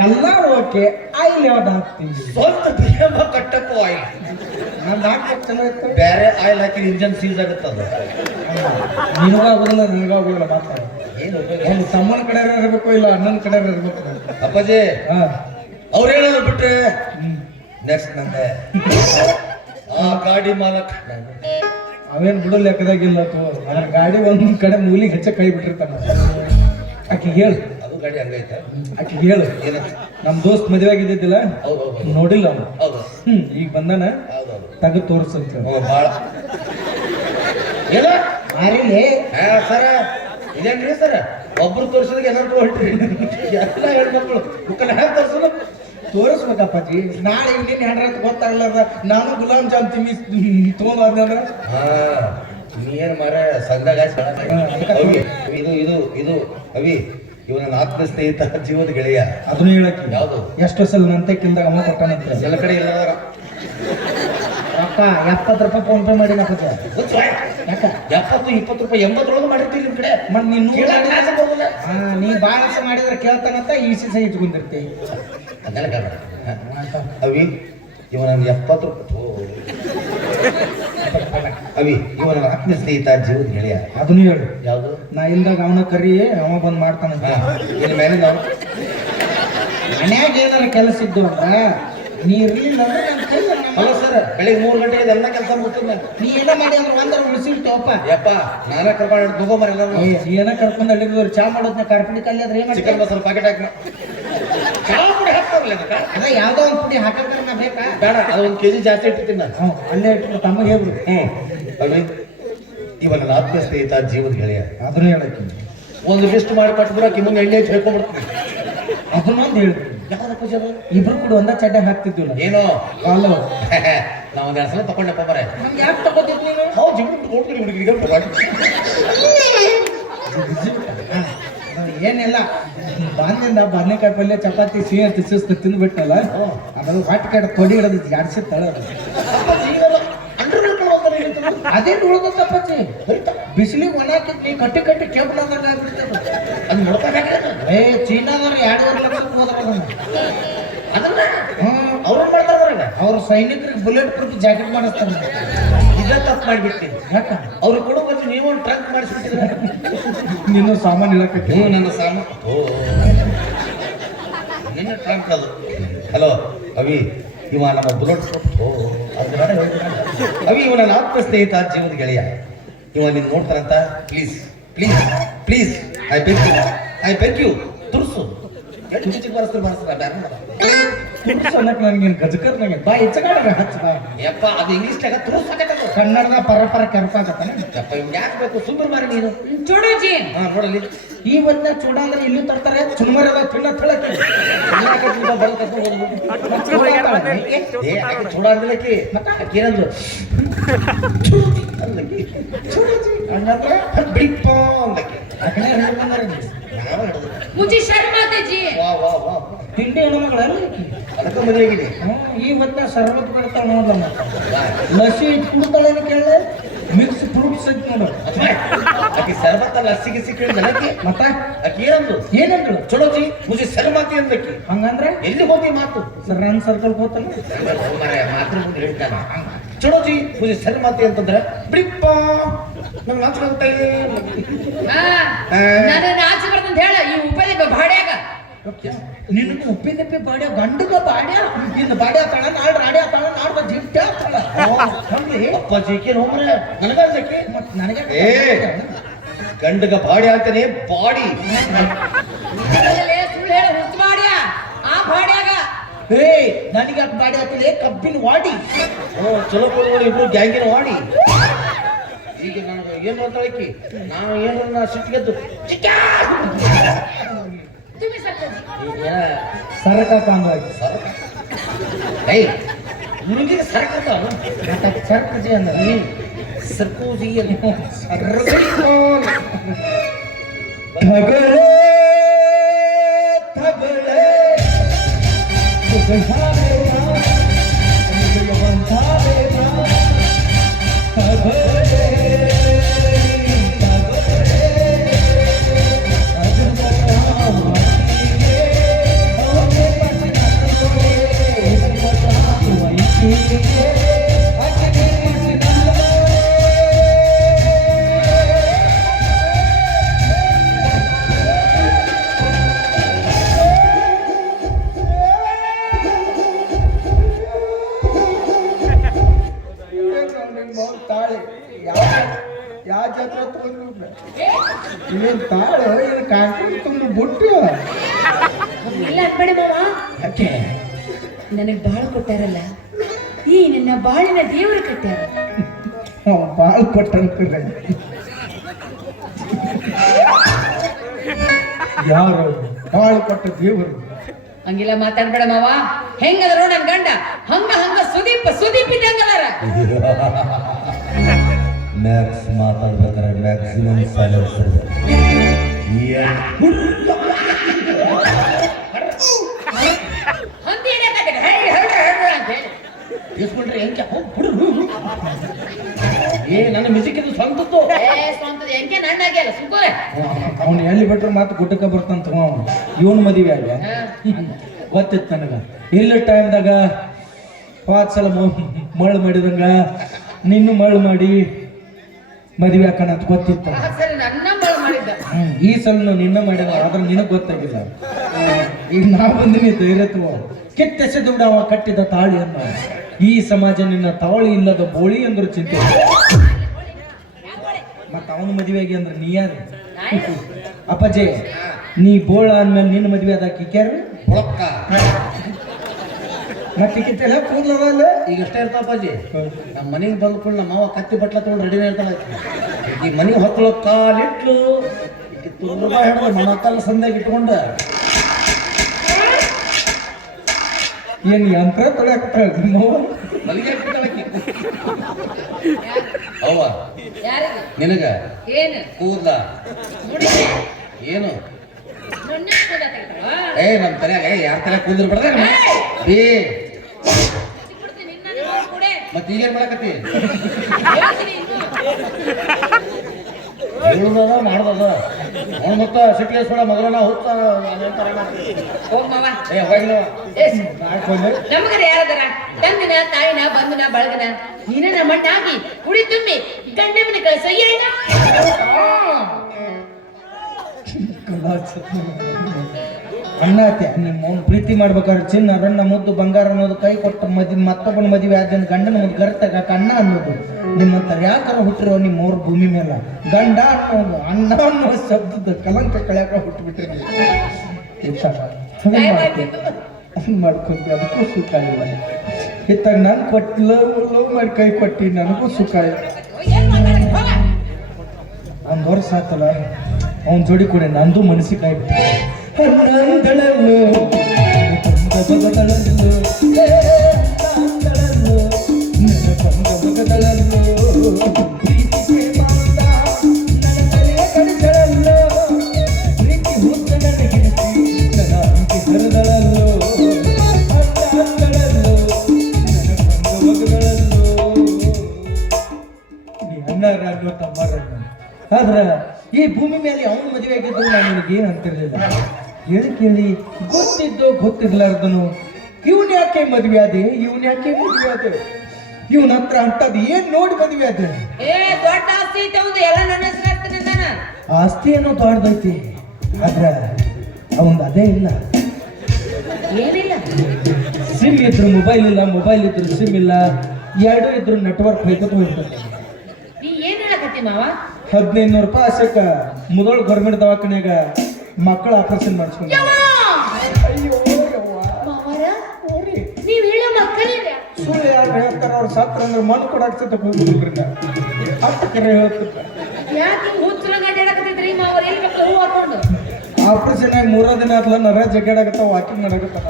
ಎಲ್ಲ ಓಕೆ ಆಯಿಲ್ ಯಾವ್ದು ಹಾಕ್ತೀವಿ ಸ್ವಲ್ಪ ಭೀಮ ಕಟ್ಟಕ್ಕೂ ಆಯಿಲ್ ನಂದು ಹಾಕ್ಬೇಕು ಚಲೋ ಇತ್ತು ಬೇರೆ ಆಯಿಲ್ ಹಾಕಿ ಇಂಜನ್ ಸೀಸ್ ಆಗುತ್ತೆ ಅದು ನಿನಗಾಗೋದಿಲ್ಲ ನನಗಾಗೋದಿಲ್ಲ ಮಾತಾಡ ಏನು ಒಂದು ತಮ್ಮನ ಕಡೆ ಇರಬೇಕು ಇಲ್ಲ ಅಣ್ಣನ ಕಡೆ ಇರಬೇಕು ಅಪ್ಪಾಜಿ ಹಾ ಅವ್ರು ಹೇಳೋದು ಬಿಟ್ರೆ ನೆಕ್ಸ್ಟ್ ನಂದೆ ಆ ಗಾಡಿ ಮಾಲಕ್ ಅವೇನ್ ಬಿಡು ಲೆಕ್ಕದಾಗಿಲ್ಲ ಅದ್ರ ಗಾಡಿ ಒಂದ್ ಕಡೆ ಮೂಲಿಗೆ ಹೆಚ್ಚ ಕೈ ಬಿಟ್ಟಿರ್ತಾನ ಆಕಿ ಹೇಳು ಅದು ಗಾಡಿ ಹಂಗೈತೆ ಆಕಿ ಹೇಳು ಏನಂತ ನಮ್ ದೋಸ್ತ್ ಮದುವೆ ಆಗಿದ್ದಿಲ್ಲ ಹೌದು ಹೌದು ನೋಡಿಲ್ಲ ಅವನು ಹೌದು ಈಗ ಬಂದಾನ ಹೌದೌದು ತೆಗೆದು ತೋರ್ಸಂತ ಭಾಳ ಏನ ಮಾರಿಲಿ ಸರ ಇದೇನ್ರಿ ಸರ ಒಬ್ರು ತೋರಿಸಿದಾಗ ಏನಾದ್ರು ಹೊಂಟ್ರಿ ಎಲ್ಲ ಹೆಣ್ಮಕ್ಳು ಬುಕ್ಕಲ್ಲಿ ಹ್ಯಾಂಗ ತೋರ್ಸೋದು ತೋರಿಸ್ಬೇಕಪ್ಪಾಜಿ ನಾಳೆ ನಿನ್ನ ಹೆಂಡ್ರತ್ ಗೊತ್ತಾಗ್ಲಾರ್ದ ನಾನು ಗುಲಾಬ್ ಜಾಮ್ ತಿಮ್ಮಿ ತಗೊಂಡ್ರೆ ಹಾ ನೀ ಏನ್ ಮಾರ ಸಂಘದಾಗ ಅವಿ ಇದು ಇದು ಇದು ಅವಿ ಇವ ನನ್ನ ಆತ್ಮ ಸ್ನೇಹಿತ ಜೀವದ ಗೆಳೆಯ ಅದನ್ನು ಹೇಳಕ್ಕೆ ಯಾವುದು ಎಷ್ಟು ಸಲ ನಂತೆ ಕಿಲ್ದಾಗ ಅಮ್ಮ ಕೊಟ್ಟಾನಂತೆ ಎಲ್ಲ ಕಡೆ ಇಲ್ಲ ಅಕ್ಕ 70 ರೂಪಾಯಿ ಫೋನ್ ಪೇ ಮಾಡಿ ಯಾಕ 70-20 ರೂಪಾಯಿ 80 ಮಾಡಿರ್ತೀವಿ ನಿಮ್ ಕಡೆ ಮತ್ ನೀನು ಕೇಳ ನೀ ಬಾಳಸ ಮಾಡಿದ್ರೆ ಕೇಳ್ತಾನಂತ ಈಸಿ ಸಹ ಇಟ್ಕೊಂಡಿರ್ತಿ ಅದೆಲ್ಲ ಕಾರಣ ಅವಿ ಇವ ನನ್ನ 70 ರೂಪಾಯಿ ಅವಿ ಇವ ನನ್ನ ಆತ್ಮ ಸ್ನೇಹಿತ ಜೀವದ ಗೆಳೆಯ ಅದನ್ನು ಹೇಳು ಯಾವುದು ನಾ ಇಲ್ದಾಗ ಅವನ ಕರಿ ಅವ ಬಂದ್ ಮಾಡ್ತಾನಂತ ಇನ್ನು ಮೇಲೆ ನಾವು ಮನ್ಯಾಗ ಏನಾರ ಕೆಲಸ ಇದ್ದು ಅಂದ್ರ ನೀ ಇರ್ಲಿಲ್ಲ ಅಂದ್ರೆ ನನ್ನ ಕೈ ಅಲ್ಲ ಸರ್ ಬೆಳಿಗ್ಗೆ 3 ಗಂಟೆಗೆ ಎಲ್ಲ ಕೆಲಸ ಮುಗಿದ ನೀ ಏನ ಮಾಡಿ ಅಂದ್ರೆ ಒಂದರ ಉಳಿಸಿರ್ತವಪ್ಪ ಯಪ್ಪ ನಾನೇ ಕರ್ಕೊಂಡು ತಗೊಂಬರ ಎಲ್ಲ ನೀ ಏನ ಕರ್ಕೊಂಡು ಅಲ್ಲಿದ್ರು ಚಾ ಮಾಡೋದ್ನ ಕಾರ್ಪುಡಿ ಕಲ್ಲಿ ಆದ್ರೆ ಏನ್ ಚಿಕನ್ ಮಸಾಲ ಪ್ಯಾಕೆಟ್ ಹಾಕಿ ಚಾ ಪುಡಿ ಹಾಕ್ತಾರಲ್ಲ ಅದ ಯಾವ್ದೋ ಒಂದ್ ಪುಡಿ ಹಾಕಂದ್ರೆ ಬೇಕಾ ಬೇಡ ಅದು 1 ಕೆಜಿ ಜಾಸ್ತಿ ಇಟ್ಟಿರ್ತೀನಿ ನಾನು ಅಲ್ಲೇ ಇಟ್ಟು ತಮಗೆ ಹೇಳ್ಬಿಡು ಅವಿ ಇವ ನನ್ನ ಆತ್ಮ ಸ್ನೇಹಿತ ಜೀವದ ಗೆಳೆಯ ಅದನ್ನ ಹೇಳಕ್ಕೆ ಒಂದು ಲಿಸ್ಟ್ ಮಾಡಿ ಕೊಟ್ಬಿಡಕ್ಕೆ ಮುಂದೆ ಎಣ್ಣೆ ಹಚ್ಚಿ ಹೇಳ್ಕೊಂಡ್ಬಿಡ್ತೀನಿ ಅದನ್ನೊಂದು ಹೇಳ್ತೀನಿ ಯಾವ್ದಪ್ಪ ಜನ ಇಬ್ರು ಕೂಡ ಒಂದ ಚಡ್ಡೆ ಹಾಕ್ತಿದ್ವಿಲ್ಲ ಏನೋ ಕಾಲು ನಾವು ಒಂದು 2 ಸಲ ತಗೊಂಡಪ್ಪ ಬರ ನಮ್ಗೆ ಯಾಕೆ ತಗೋತಿದ್ ನೀನು ಹೌದು ಜಿಮ್ ಕೊಡ್ತೀನಿ ಹುಡುಗಿಗೆ ಏನಿಲ್ಲ ಬಂದಿಂದ ಬದನೆಕಾಯಿ ಪಲ್ಯ ಚಪಾತಿ ಸಿಹಿ ತಿಸ್ತು ತಿಂದ್ಬಿಟ್ಟಲ್ಲ ಅದು ಹೊಟ್ಟೆ ಕಡೆ ತೊಡಿ ಹಿಡಿದು ಜಾಡ್ಸಿ ತಳ ಅದೇ ಉಳ್ದು ತಪ್ಪಚ್ಚಿ ಬಿಸಿಲಿಗೆ ಒಣ ಹಾಕಿದ್ ನೀ ಕಟ್ಟಿ ಕಟ್ಟಿ ಕೆಂಪು ಆಗ್ಬಿಡ್ತದ ಅದು ನೋಡ್ತಾ ಏ ಚೀನಾದವ್ರು 2.5 ಲಕ್ಷಕ್ಕೆ ಹೋದ್ರ ಅದನ್ನ ಅವ್ರು ಮಾಡ್ತಾರ ಅವ್ರ ಸೈನಿಕರಿಗೆ ಬುಲೆಟ್ ಪ್ರೂಫ್ ಜಾಕೆಟ್ ಮಾಡಿಸ್ತಾರೆ ಇದ ತಪ್ಪು ಮಾಡಿಬಿಡ್ತೀನಿ ಯಾಕ ಅವ್ರು ಕೊಡೋ ಬದಲು ನೀವು ಒಂದು ಟ್ರಂಕ್ ಮಾಡಿಸ್ಬಿಟ್ಟಿದ್ರೆ ನೀನು ಸಾಮಾನು ಇಳಕತ್ತಿ ನೀವು ನನ್ನ ಸಾಮಾನು ನಿನ್ನ ಟ್ರಂಕ್ ಅದು ಹಲೋ ಅವಿ ಇವ ನಮ್ಮ ಬುಲೆಟ್ ಅವಿ ಇವ ನನ್ನ ಆತ್ಮ ಸ್ನೇಹಿತ ಜೀವದ ಗೆಳೆಯ ಇವ ನೀನು ನೋಡ್ತಾರಂತ please please please I beg you ತುರ್ಸು ಎಷ್ಟು ಚಿಕ್ಕ ಬರಸ್ತಾರೆ ಅನ್ನಕ್ ನನಗೇನು ಗಜಕರ್ ನಂಗೆ ಬಾ ಹೆಚ್ಚಗಾಡ್ರೆ ಹಚ್ಚ ಯಪ್ಪ ಅದು ಇಂಗ್ಲೀಷ್ನಾಗ ತುರ್ಸು ಆಗತ್ತದು ಕನ್ನಡದ ಪರ ಕೆಂಪಾಗತ್ತಾನೆ ಯಪ್ಪ ಇವ್ ಯಾಕೆ ಬೇಕು ಸುಮ್ಮನೆ ಮಾರಿ ನೀನು ಚೂಡು ಜಿ ಹಾ ನೋಡಲಿ ಈ ಒಂದ ಚೂಡ ಅಂದ್ರೆ ಇಲ್ಲಿ ತರ್ತಾರೆ ಚುಮ್ಮರದ ತಿನ್ನ ತಳಕ್ಕೆ ಚೂಡ ಅಂದ್ಲಕ್ಕಿ ಏನಂದ್ರು ಹಂಗಂದ್ರೆ ಬಿಡಿಪ್ಪ ಅಂದಕ್ಕೆ ನಾವ ಹಿಡಿದು ಮುಜಿ ಶರ್ಮಾತೆ ಜಿ ವಾ ವಾ ವಾ ತಿಂಡಿ ಹೆಣ್ಮಗಳಲ್ಲ ಅದಕ್ಕೆ ಮದುವೆ ಆಗಿದೆ ಈ ಹೊತ್ತ ಸರ್ವತ್ ಬಿಡ್ತಾಳ ನೋಡಲ್ಲ ಲಸಿ ಕುಡ್ತಾಳೆ ಕೇಳ ಮಿಕ್ಸ್ ಫ್ರೂಟ್ಸ್ ಐತಿ ನೋಡು ಆಕೆ ಸರ್ಬತ್ತ ಲಸ್ಸಿ ಗಿಸಿ ಕೇಳಿದಲಕ್ಕಿ ಮತ್ತ ಆಕೆ ಏನಂದ್ರು ಏನಂದ್ರು ಚಲೋಜಿ ಮುಜಿ ಸರ್ಮಾತಿ ಅಂದಕ್ಕಿ ಹಂಗಂದ್ರೆ ಎಲ್ಲಿ ಹೋಗಿ ಮಾತು ರನ್ ಸರ್ಕಲ್ ಹೋತಲ್ಲ ಮಾತ್ರ ಮುಂದೆ ಹೇಳ್ತಾನ ಚಲೋಜಿ ಮುಜಿ ಸರ್ಮಾತಿ ಅಂತಂದ್ರೆ ಬಿಡಿಪ್ಪ ನಂಗೆ ನಾಚ್ಕೊಂತೇ ನಾನು ನಾಚಿ ಬರ್ತಂತ ಹೇಳ ಈ ಉಪಯೋಗ ಭಾಡ್ಯಾಗ ನಿನಗೆ ಉಪ್ಪಿದಪ್ಪಿ ಬಾಡ್ಯ ಗಂಡಗ ಬಾಡ್ಯ ಇನ್ನು ಬಾಡ್ಯ ತಾಳ ನಾಳೆ ರಾಡ್ಯ ತಾಳ ನಾಡ್ದ ಜಿಟ್ಟ ತಾಳ ಅಪ್ಪ ಜೀಕೇನು ಹೋಗ್ರೆ ನನಗಂದಕ್ಕೆ ಮತ್ ನನಗೆ ಗಂಡಗ ಬಾಡಿ ಅಂತಾನೆ ಬಾಡಿ ಸುಳ್ಳು ಹೇಳ ಹುಟ್ಟು ಮಾಡ್ಯ ಆ ಭಾಡ್ಯಾಗ ಏ ನನಗೆ ಅದು ಬಾಡಿ ಆಗ್ತದೆ ಕಬ್ಬಿನ ವಾಡಿ ಚಲೋ ಕೊಡುವ ಇಬ್ರು ಗ್ಯಾಂಗಿನ ವಾಡಿ ಈಗ ನನಗೆ ಏನು ಅಂತಾಳಕಿ ನಾನು ಏನು ಸಿಟ್ಟಿಗೆದ್ದು तुम्ही सरकार ಸರಕ ಕಾಂಗಾಗಿ ಏಯ್ ಮುಳುಗಿಗೆ ಸರಕಂತ ಸರ್ಕಜಿ ಅಂದ್ರೆ ಸರ್ಕೋಜಿ ಥಗಳೆ ಥಗಳೆ ತಾಳೆ ಯಾವ ಜಾತ್ರೆ ತಗೊಂಡು ಇವೇನು ತಾಳು ಇದು ಕಾಂಕ್ರೀಟ್ ತುಂಬ ಬುಟ್ಟು ಇಲ್ಲ ಅನ್ಬೇಡಿ ಮಾವ ಯಾಕೆ ನನಗೆ ಬಾಳ ಕೊಟ್ಟಾರಲ್ಲ ಈ ನನ್ನ ಬಾಳಿನ ದೇವರು ಕಟ್ಟಾರ ಬಾಳ್ ಕೊಟ್ಟಂತ ಯಾರು ಬಾಳ್ ಕೊಟ್ಟ ದೇವರು ಹಂಗಿಲ್ಲ ಮಾತಾಡ್ಬೇಡ ಮಾವ ಹೆಂಗದ ನನ್ ಗಂಡ ಹಂಗ ಹಂಗ ಸುದೀಪ್ ಇದ್ದಂಗದಾರ ಮ್ಯಾಕ್ಸ್ ಮಾತಾಡ್ಬೇಕಾದ್ರೆ ಮ್ಯಾಕ್ಸಿಮಮ್ ಸೈಲೆನ್ಸ್ ಹಂದಿ ಹಿಡಿಯಕತ್ತೀರಿ, ಹೇ, ಹೇ, ಹೇ, ಹೇ ಅಂತ ಹೇಳಿ. ಇಸ್ಕೊಂಡ್ರೆ ಹೆಂಗೆ ನನ್ನ ಮ್ಯೂಸಿಕ್ ಇದು ಸ್ವಂತದ್ದು ಏ, ಸ್ವಂತದ ಹೆಂಗೆ ನಣ್ಣಾಗ್ಯಲ್ಲ ಸುತ್ತೋರೆ ಅವ್ನು ಎಲ್ಲಿ ಬಿಟ್ರೆ ಮಾತು ಗುಟ್ಟಕ್ಕ ಬರ್ತಂತ ಇವನ್ ಮದುವೆ ಅಲ್ವ ಗೊತ್ತಿತ್ತು ನನಗ ಇಲ್ಲ ಟೈಮ್ದಾಗ ಪಾತ್ ಸಲ ಮಳ್ ಮಾಡಿದಂಗ ನಿನ್ನ ಮಳ್ ಮಾಡಿ ಮದುವೆ ಹಾಕೋಣ ಅಂತ ಗೊತ್ತಿತ್ತು ಸರಿ ನನ್ನ ಮಗಳು ಮಾಡಿದ್ದ ಈ ಸಲ ನಿನ್ನ ಮಾಡಿದ ಆದ್ರೆ ನಿನಗ್ ಗೊತ್ತಾಗಿಲ್ಲ ಈಗ ನಾ ಬಂದಿನಿ ಧೈರ್ಯತ್ವ ಕೆಟ್ಟೆಸೆದು ಬಿಡ ಅವ ಕಟ್ಟಿದ ತಾಳಿಯನ್ನು ಈ ಸಮಾಜ ನಿನ್ನ ತಾಳಿ ಇಲ್ಲದ ಬೋಳಿ ಅಂದ್ರು ಚಿಂತೆ ಮತ್ತ ಅವನ ಮದುವೆಗೆ ಅಂದ್ರೆ ನೀ ಯಾರು ಅಪ್ಪಾಜಿ ನೀ ಬೋಳ ಅಂದ್ಮೇಲೆ ನಿನ್ನ ಮದುವೆ ಆದ ಕಿಕ್ಯಾರು ಹೊಳಕ್ಕ ಮತ್ತೆ ಕಿತ್ತೆಲ್ಲ ಕೂದಲವಲ್ಲ ಈಗ ಎಷ್ಟೇ ಇರ್ತಾಪಾಜಿ ನಮ್ಮ ಮನೆಗೆ ಬಂದ್ಕೊಂಡು ನಮ್ಮ ಮಾವ ಕತ್ತಿ ಬಟ್ಲ ತಗೊಂಡು ರೆಡಿನೇ ಇರ್ತಾಳೆ ಈ ಮನೆಗೆ ಹೊತ್ತಲು ಕಾಲಿಟ್ಲು ಈಗ ತುಂಬ ಹಿಡಿದು ಮನ ಕಲ್ಲ ಸಂದಾಗ ಇಟ್ಕೊಂಡ ಏನ್ ಯಂತ್ರ ತೊಳೆಯಾಕತ್ತ ಮಲ್ಲಿಗೆ ಹಾಕ್ಬಿಟ್ಟಾಳಕಿ ಅವ್ವ ಯಾರಿಗೆ ನಿನಗ ಏನು ಕೂದ್ಲ ಮುಡಿಗೆ ಏನು ಮೊನ್ನೆ ಕೂದಲ ತೆಗ್ದಾಳ? ನಮ್ಮ ತಲೆಯಾಗ ಯಾರ ತಲೆ ಕೂದಲು ಬಿಡದ ಏ ಸಿಕ್ಬಿಡ್ತೀನಿ, ಇನ್ನ ನಿನ್ನ ಕೂಡೆ. ಮತ್ತೆ ಈಗೇನ್ ಮಾಡಕತ್ತಿ ಹೇಳ್ತೀನಿ ಇನ್ನು. ಹೇಳುದದ ಮಾಡ್ದದ ಅವ್ನು ಮತ್ತ ಸಿಟ್ಟಿಗೆ ಮೊದಲ ಹುತ್ತ ಹೋಗ್ ಮಾವ. ಏ ಹೋಗಿಲ್ಲ ಎಸ್. ನಮಗರ ಯಾರದಾರ ತಂದಿನ ತಾಯಿನ ಬಂಧನ ಬಳಗನ ನೀನ ನಮ್ಮ ಮಣ್ಣಾಗಿ ಕುಡಿ ತುಂಬಿ ಗಂಡ ಮನೆ ಕಳಿಸೋ ಏನ ಅಣ್ಣಾತೆ ನಿಮ್ಮ ಅವ್ನು ಪ್ರೀತಿ ಮಾಡ್ಬೇಕಾದ್ರೆ ಚಿನ್ನ ರಣ್ಣ ಮುದ್ದು ಬಂಗಾರ ಅನ್ನೋದು ಕೈ ಕೊಟ್ಟ ಮತ್ತೊಬ್ಬನ ಮದುವೆ ಆದ ಗಂಡನ ಮುದ್ದು ಗರ್ತಗ ಅಣ್ಣ ಅನ್ನೋದು ನಿಮ್ಮಂತ ಯಾಕಾರ ಹುಟ್ಟಿರೋ ನಿಮ್ಮ ಅವ್ರ ಭೂಮಿ ಮೇಲೆ ಗಂಡ ಅನ್ನೋದು ಅಣ್ಣ ಅನ್ನೋ ಶಬ್ದದ ಕಲಂಕ ಕಳ್ಯಾಕ ಹುಟ್ಟುಬಿಟ್ರಿ ಅದನ್ನ ಮಾಡ್ಕೊಂಡು ಅದಕ್ಕೂ ಸುಖ ಆಗಿಲ್ಲ ಇತ್ತಾಗ ನಾನು ಕೊಟ್ಟು ಲವ್ ಮಾಡಿ ಕೈ ಕೊಟ್ಟು ನನಗೂ ಸುಖ ಆಯ್ತು. ಏನ್ ಮಾತಾಡ್ತಿ ಹೋಗ. ಒಂದು ವರ್ಷ ಆತಲ್ಲ ಅವನ ಜೋಡಿ ಕೂಡ ನಂದು ಮನಸ್ಸಿಗೆ ಆಯ್ತು. ಹನ್ನೊಂದಳಲ್ಲು ಆದ್ರ ಈ ಭೂಮಿ ಮೇಲೆ ಅವನು ಮದುವೆ ಆಗಿದ್ದು ನಾನು ನಿನಗೇನು ಅಂತಿರ್ಲಿಲ್ಲ. ಕೇಳಿ ಗೊತ್ತಿದ್ದು ಗೊತ್ತಿರ್ಲಾರ್ದನು ಇವನ್ ಯಾಕೆ ಮದುವೆ ಆದೆ, ಇವನ್ ಯಾಕೆ ಮದುವೆ ಆದೆ, ಇವನ ಹತ್ರ ಅಂತದ್ ಏನ್ ನೋಡಿ ಮದುವೆ ಆದೆ. ಏ ದೊಡ್ಡ ಆಸ್ತಿ ಐತೆ ಅವ್ನ್ದು, ಎಲ್ಲ ನನ್ನ ಹೆಸರು ಹಾಕ್ತೀನಿ ನಾನು. ಆಸ್ತಿ ಏನೋ ದೊಡ್ಡದೈತಿ, ಆದ್ರ ಅವನ್ ಅದೇ ಇಲ್ಲ. ಏನಿಲ್ಲ, ಸಿಮ್ ಇದ್ರು ಮೊಬೈಲ್ ಇಲ್ಲ, ಮೊಬೈಲ್ ಇದ್ರು ಸಿಮ್ ಇಲ್ಲ, ಎರಡು ಇದ್ರು ನೆಟ್ವರ್ಕ್ ಹೋಯ್ತು ಹೋಗ್ತದೆ. ನೀ ಏನ್ ಹೇಳಕತ್ತಿ ಮಾವ? 1500 ರೂಪಾಯಿ ಆಸಕ್ಕ ಮುದೋಳ್ ಗೌರ್ಮೆಂಟ್ ದವಾಖಾನ್ಯಾಗ ಮಕ್ಕಳ ಆಪರೇಷನ್ ಮಾಡಿಸ್ಕೊಂಡು. ಅಯ್ಯೋ ಮಾವರ, ನೀವ್ ಹೇಳೋ ಮಕ್ಕಳಿಲ್ಲ. ಸುಳ್ಳು ಯಾರು ಹೇಳ್ತಾರ, ಅವ್ರು ಸತ್ರ ಅಂದ್ರೆ ಮಣ್ಣು ಕೊಡಾಕ್ಸತ್ತ ಹೋಗ್ಬಿಡ್ರಿ. ಅಷ್ಟ ಕರೆ ಹೇಳ್ತಿರ್ತ. ಯಾಕೆ ಹುಚ್ಚರ ಗಂಟೆ ಹೇಳಕತ್ತಿದ್ರಿ ಮಾವರ? ಎಲ್ಲಿ ಬೇಕಲ್ಲ ಹೂ ಹಾಕೊಂಡು ಆಪರೇಷನ್ ಆಗಿ 3 ದಿನ ಆತ್ಲ ನರ ಜಗ್ಗಾಡಕತ್ತಾವ, ವಾಕಿಂಗ್ ಮಾಡಕತ್ತಾವ.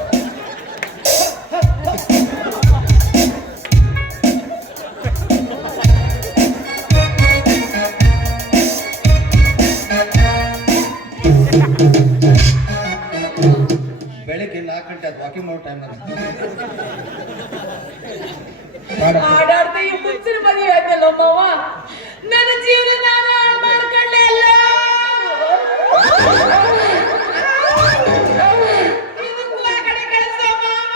ಬೆಳಿಗ್ಗೆ 4 ಗಂಟೆ ಅದು ವಾಕಿಂಗ್ ಮಾಡೋ ಟೈಮ್ ಆಡಾಡ್ತಾ ಈ ಹುಚ್ಚರ ಮದುವೆ ಆಯ್ತಲ್ಲ ಮಾವ. ನನ್ನ ಜೀವನ ನಾನು ಹಾಳು ಮಾಡ್ಕೊಂಡೆ ಅಲ್ಲ. ಇದಕ್ಕೂ ಆ ಕಡೆ ಕಳಿಸೋ ಮಾವ.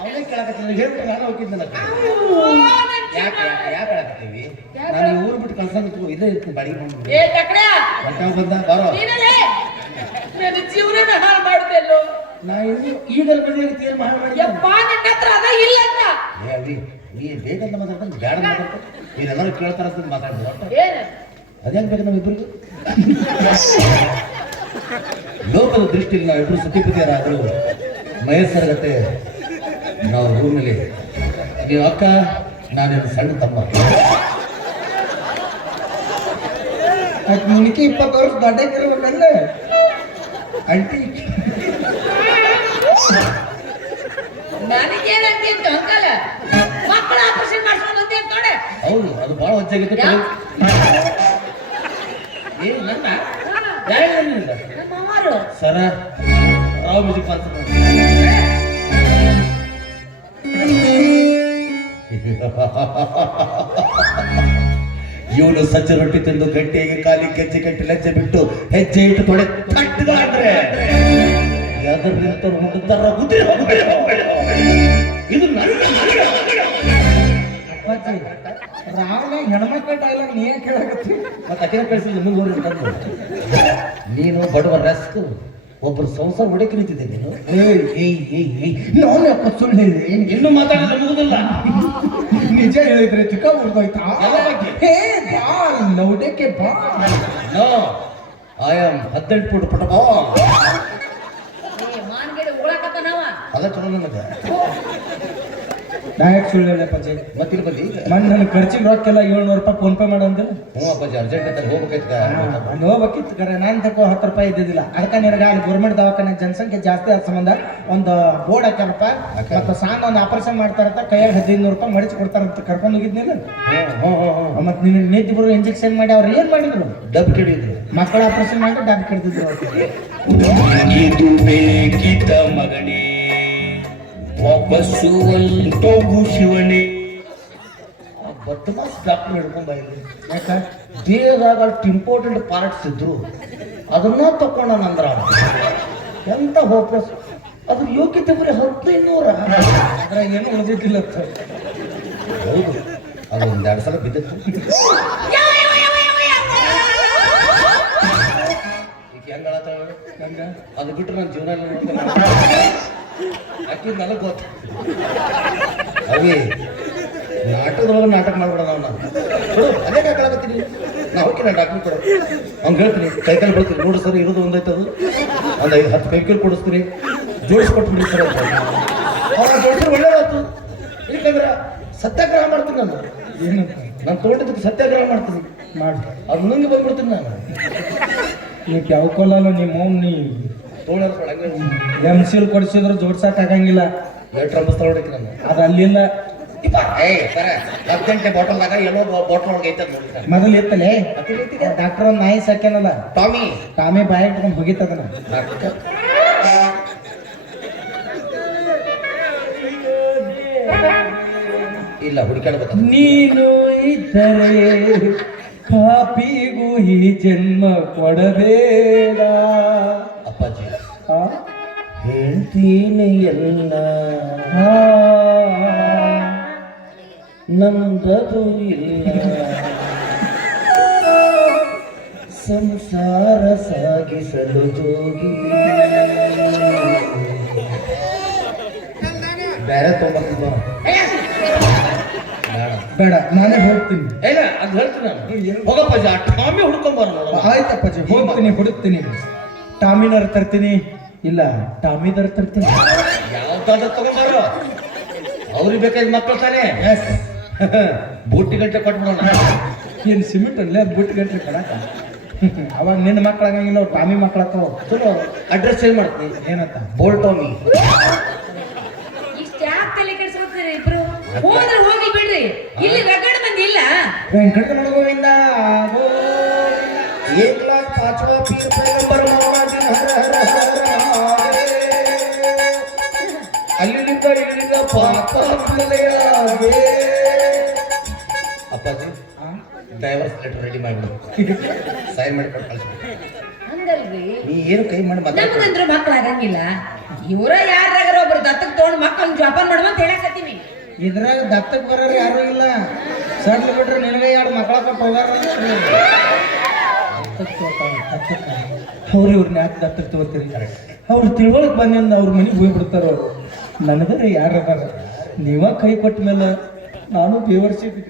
ಅವನೇ ಕೇಳಕತ್ತೀನಿ, ಹೇಳ್ಬಿಟ್ಟು ನಾನು ಹೋಗಿದ್ದೆ. ಯಾಕೆ ಯಾಕೆ ಹೇಳಕತ್ತೀವಿ? ನಾನು ಈ ಊರು ಬಿಟ್ಟು ಕಳ್ಸಂಗಿತ್ತು, ಇಲ್ಲೇ ಇರ್ತೀನಿ ಬಾಡಿಗೆ ಬಂದು. ಏ ತಕಡ, ಬಂದ ಬಾರೋ. ನೀನಲ್ಲೇ ನನ್ನ ಜೀವನ ಹಾಳು ಮಾಡ್ದೆಲ್ಲೋ. ನಾ ಇನ್ನು ಈಗಲ್ಲ ಮದುವೆ ತೀರ್ ಮಾಡಿ ಯಪ್ಪ, ನನ್ನ ಹತ್ರ ಅದ ಇಲ್ಲ ಅಂತ. ಏ ಅವಿ, ನೀ ಬೇಕಂತ ಮಾತಾಡ್ತಾನೆ, ಬ್ಯಾಡ ಮಾತಾಡ್ತಾನೆ. ನೀವೆಲ್ಲರೂ ಕೇಳ್ತಾರ ಅಂತ ಮಾತಾಡ್ಬೋದು. ಏನ ಅದೇನು ಬೇಕು ನಮ್ಮಿಬ್ಬರಿಗೂ? ಲೋಕದ ದೃಷ್ಟಿಯಲ್ಲಿ ನಾವಿಬ್ಬರು ಸತಿಪತಿಯರಾದರೂ ಮಹೇಶ್ವರಗತ್ತೆ ನಾವು ರೂಮ್ನಲ್ಲಿ. ನೀವು ಅಕ್ಕ, ನಾನೇನು ಸಣ್ಣ ತಮ್ಮ. ನಿನಗೆ 20 ವರ್ಷ ದೊಡ್ಡಕ್ಕಿರ್ಬೇಕಂದ ಅಂಟಿ. ನನಗೇನಂತಿ ಅಂತ ಅಂಕಲ ಮಕ್ಕಳ ಆಪರೇಷನ್ ಮಾಡ್ಸ್ಕೊಂಡು ಬಂದೆ ಅಂತ ನೋಡೆ. ಹೌದು, ಅದು ಭಾಳ ಹೊಚ್ಚಾಗಿತ್ತು. ಏನು ನನ್ನ ಯಾರಿಲ್ಲ ನಮ್ಮ ಮಾವರು ಸರ ರಾವ್ ಮ್ಯೂಸಿಕ್ ಮಾಡ್ತಾರೆ. ಇವನು ಸಜ್ಜ ರೊಟ್ಟಿ ತಿಂದು ಗಟ್ಟಿಯಾಗಿ ಕಾಲಿ ಗೆಜ್ಜೆ ಕಟ್ಟಿ ಲಜ್ಜೆ ಬಿಟ್ಟು ಹೆಜ್ಜೆ ಇಟ್ಟು ತೊಡೆ ಕಟ್ಟಿದ್ರೆ ಯಾವ್ದ್ರ ನಿಂತವ್ರು ಮುಟ್ಟುತ್ತಾರ ಇದು ನನ್ನ ರಾವಣ ಹೆಣ್ಮಕ್ಳ ಡೈಲಾಗ್ ನೀ ಏನ್ ಕೇಳಕತ್ತಿ? ಮತ್ತೆ ಅದೇ ಕಳಿಸಿದ ನೀನು ಬಡವ ರಸ್ಕ್ ಒಬ್ಬರು ಸಂಸಾರ ಹೊಡೆಕೆ ನಿಂತಿದ್ದೆ ನೀನು. ನಾನು ಯಾಕೆ ಸುಳ್ಳು ಹೇಳಿದೆ? ಇನ್ನೂ ಮಾತಾಡಲ್ಲ, ಮುಗುದಿಲ್ಲ. ನಿಜ ಹೇಳಿದ್ರೆ ಚಿಕ್ಕ ಉಳ್ದೋಯ್ತಾ? ಹೇ ಬಾ ನೌಡಕ್ಕೆ ಬಾ. ನೋ, ಐ ಆಮ್ 18 ಫುಟ್ ಪಟಬಾ. ಮಾನ್ಗೆಡೆ ಉಳಕತ್ತ ನಾವ ಅದ ಚಲೋ ನನಗೆ. ನಾ ಯಾಕೆ ಸುಳ್ಳು ಹೇಳ ಪಜ್ಜಿ? ಮತ್ತಿಲ್ ಬಲ್ಲಿ ಮನ್ ನನ್ನ ಖರ್ಚಿಗೆ ರೊಕ್ಕೆಲ್ಲ 700 ರೂಪಾಯಿ ಫೋನ್ ಪೇ ಮಾಡಂದಿಲ್ಲ. ಹ್ಞೂ ಅಪ್ಪಾಜಿ, ಅರ್ಜೆಂಟ್ ಅಂತ ಹೋಗ್ಬೇಕೈತ. ಅಲ್ಲಿ ಹೋಗ್ಬೇಕಿತ್ತು ಕರೆ, ನಾನು ತಗೋ 10 ರೂಪಾಯಿ ಇದ್ದಿದ್ದಿಲ್ಲ. ಅದಕ್ಕೆ ನಿನಗೆ ಅಲ್ಲಿ ಗೌರ್ಮೆಂಟ್ ದವಾಖಾನೆ ಜನಸಂಖ್ಯೆ ಜಾಸ್ತಿ ಆದ ಸಂಬಂಧ ಒಂದು ಬೋರ್ಡ್ ಹಾಕ್ಯಾರಪ್ಪ. ಮತ್ತು ಸಾಂಗ್ ಒಂದು ಆಪರೇಷನ್ ಮಾಡ್ತಾರಂತ, ಕೈಯಾಗ 1500 ರೂಪಾಯಿ ಮಡಿಸಿ ಕೊಡ್ತಾರಂತ ಕರ್ಕೊಂಡು ಹೋಗಿದ್ನಿಲ್ಲ. ಮತ್ತೆ ನಿನಗೆ ನಿದ್ದೆ ಬರೋ ಇಂಜೆಕ್ಷನ್ ಮಾಡಿ ಅವ್ರು ಏನ್ ಮಾಡಿದ್ರು? ಡಬ್ ಕೆಡಿದ್ರು. ಮಕ್ಕಳ ಆಪರೇಷನ್ ಮಾಡಿ ಡಬ್ ಕೆಡ್ತಿದ್ರು. ಇದು ಬೇಕಿದ್ದ ಮಗನೇ, ವಾಪಸ್ಸು ಹೋಗು ಶಿವನೇ. ಬದ್ಮಾಸ್ ಡಾಕ್ಟರ್ ಹಿಡ್ಕೊಂಡ್ ಇಲ್ಲಿ ಯಾಕ ದೇಹದಾಗ ಅಷ್ಟು ಇಂಪಾರ್ಟೆಂಟ್ ಪಾರ್ಟ್ಸ್ ಇದ್ರು, ಅದನ್ನ ತಕೊಂಡಂದ್ರ ಎಂತ ಹೋಪ್ಲೆಸ್. ಅದು ಯೋಗ್ಯತೆ ಬರೀ 1500. ಅದ್ರ ಏನು ಉಳಿದಿದ್ದಿಲ್ಲ. ಹೌದು, ಅದು ಒಂದೆರಡು ಸಲ ಬಿದ್ದಿತ್ತು. ಈಗ ಹೆಂಗ ಅದು ಬಿಟ್ಟರೆ ನನ್ನ ಜೀವನ ಅಕ್ಕಿ ನನಗೆ ಗೊತ್ತು. ಅವೇ ನಾಟಕದೊಳಗೆ ನಾಟಕ ಮಾಡ್ಬಿಡ ನಾವು ಅದೇ ಕಾಕಳಾಕತ್ತೀನಿ. ನಾ ಹೋಗ್ತೀನಿ ಡಾಕ್ಟ್ರ್ ಕೊಡು, ಅವ್ನು ಹೇಳ್ತೀನಿ ಕೈಕಾಲು ಬಿಡ್ತೀನಿ. ನೋಡಿ ಸರ್, ಇರೋದು ಒಂದೈತೆ, ಅದು ಒಂದು 5-10 ಕೈಕಾಲು ಕೊಡಿಸ್ತೀನಿ. ಜೋಡಿಸ್ಕೊಟ್ಬಿಡ್ತಾರೆ ಅವ ಜೋಡಿಸಿದ್ರೆ ಒಳ್ಳೇದಾಯ್ತು. ಯಾಕಂದ್ರೆ ಸತ್ಯಾಗ್ರಹ ಮಾಡ್ತೀನಿ ನಾನು. ಏನಂತ ನಾನು ತಗೊಂಡಿದ್ದಕ್ಕೆ ಸತ್ಯಾಗ್ರಹ ಮಾಡ್ತೀನಿ ಮಾಡಿ ಅದು ನುಂಗಿ ಬಂದ್ಬಿಡ್ತೀನಿ ನಾನು. ನೀವು ಯಾವ ಕೊಲ್ಲಲ್ಲ ನಿಮ್ಮ ಮೌನ್ ನೀ ತೊಗೊಳಕ್ಕೆ ಎಂಸಿಲ್ ಕೊಡಿಸಿದ್ರು ಜೋಡ್ಸಕ್ ಆಗಂಗಿಲ್ಲ. ಎಷ್ಟು ರಂಬಸ್ ತಗೊಳಕ್ಕೆ ನಾನು ಅದು ಅಲ್ಲಿಲ್ಲ. ಸರ 10 ಗಂಟೆ ಬಾಟಲ್ದಾಗ ಎಲ್ಲೋ ಬಾಟಲ್ ಒಳಗೆ ಐತೆ ನೋಡಿ ಸರ್. ಮೊದಲು ಇತ್ತಲೇ ಡಾಕ್ಟರ್ ಒಂದು ನಾಯಿ ಸಾಕ್ಯಾನಲ್ಲ ಟಾಮಿ ಟಾಮಿ ಬಾಯಿ ಇಟ್ಕೊಂಡು ಹೋಗಿತ್ತದನ. ಇಲ್ಲ ಹುಡುಕಾಡ್ಬೇಕು. ನೀನು ಇದ್ದರೆ ಪಾಪಿಗೂ ಈ ಜನ್ಮ ಕೊಡಬೇಡ. ಅಪ್ಪಾಜಿ ಆ? ಹೇಳ್ತೀನಿ ಎಲ್ಲ ನಂದದು ಇಲ್ಲ ಸಂಸಾರ ಸಾಗಿಸಲು ಜೋಗಿ. ಬೇರೆ ತೊಗೊಂಬರ್ತಿದ್ದ ಬೇಡ ನಾನೇ ಹೋಗ್ತೀನಿ. ಇಲ್ಲ ಅದು ಹೇಳ್ತೀನಿ ನಾನು. ಹೋಗಪ್ಪಾಜಿ ಆ ಟಾಮಿ ಹುಡ್ಕೊಂಬಾರ. ಆಯ್ತಪ್ಪಾಜಿ ಹೋಗ್ತೀನಿ ಹುಡುಕ್ತೀನಿ. ಟಾಮಿನರ ತರ್ತೀನಿ ಇಲ್ಲ ಟಾಮಿದರ ತರ್ತೀನಿ. ಯಾವ್ದಾದ್ರು ತಗೊಂಬಾರ. ಅವ್ರಿಗೆ ಬೇಕಾದ ಮಕ್ಕಳು ತಾನೇ. ಬೂಟಿ ಗಂಟೆ ಕೊಟ್ಬಿಡೋಣ. ಏನು ಸಿಮೆಂಟ್ ಅಲ್ಲೇ ಬುಟ್ಟು ಗಂಟೆ ಕೊಡಕ. ಅವಾಗ ನಿನ್ನ ಮಕ್ಕಳಾಗಂಗಿಲ್ಲ ಟಾಮಿ ಮಕ್ಕಳಾಕವ. ಚಲೋ ಅಡ್ರೆಸ್ ಚೇಂಜ್ ಮಾಡ್ತೀನಿ. ಏನಂತ ಬೋಲ್ ಟಾಮಿ. ಇಷ್ಟ ಯಾಕೆ ತಲೆ ಕೆಡ್ಸ್ಕೊತೀರಿ ಇಬ್ರು? ಹೋದ್ರೆ ಹೋಗಿ ಬಿಡ್ರಿ, ಇಲ್ಲಿ ರಗಡ್ ಮಂದಿ ಇಲ್ಲ. ವೆಂಕಟರಮಣ ಗೋವಿಂದ एक लाख पांचवा पीर पैगंबर मोहम्मद हर हर हर ಅಲ್ಲಿಂದ ಇಲ್ಲಿಂದ ಪಾಪ ಅಪ್ಪಾಜಿ ಡೈವರ್ಸ್ ಲೆಟರ್ ರೆಡಿ ಮಾಡಿಬಿಡು. ಸೈನ್ ಮಾಡಿ ಕೊಟ್ಟು ಕಳಿಸ್ಬಿಡು. ಹಂಗಲ್ರಿ, ನೀ ಏನು ಕೈ ಮಾಡಿ ನಮ್ಗಂದ್ರು ಮಕ್ಳು ಆಗಂಗಿಲ್ಲ. ಇವರ ಯಾರಾಗಾರ ಒಬ್ರು ದತ್ತಕ್ ತಗೊಂಡು ಮಕ್ಕಳನ್ನ ಜೋಪಾನ ಮಾಡುವಂತ ಹೇಳಕತ್ತೀನಿ. ಇದ್ರಾಗ ದತ್ತಕ್ ಬರೋರು ಯಾರು ಇಲ್ಲ. ಸಡ್ಲು ಬಿಟ್ರೆ ನಿನಗೆ 2 ಮಕ್ಕಳ ಕೊಟ್ಟು ಹೋಗಾರ. ಅವ್ರು ಇವ್ರನ್ನ ಯಾಕೆ ದತ್ತಕ್ಕೆ ತಗೋತೀರಿ? ಅವ್ರು ತಿಳುವಳಿಕೆ ಬಂದಿಂದ ಅವ್ರ ಮನೆಗೆ ಹೋಗ್ಬಿಡ್ತಾರ. ಅವರು ನನಗರೆ ಯಾರದಾರ ನೀವ ಕೈ ಕೊಟ್ಟ ಮೇಲೆ ನಾನು ಬೇವರ್ಸಿದ್ವಿ.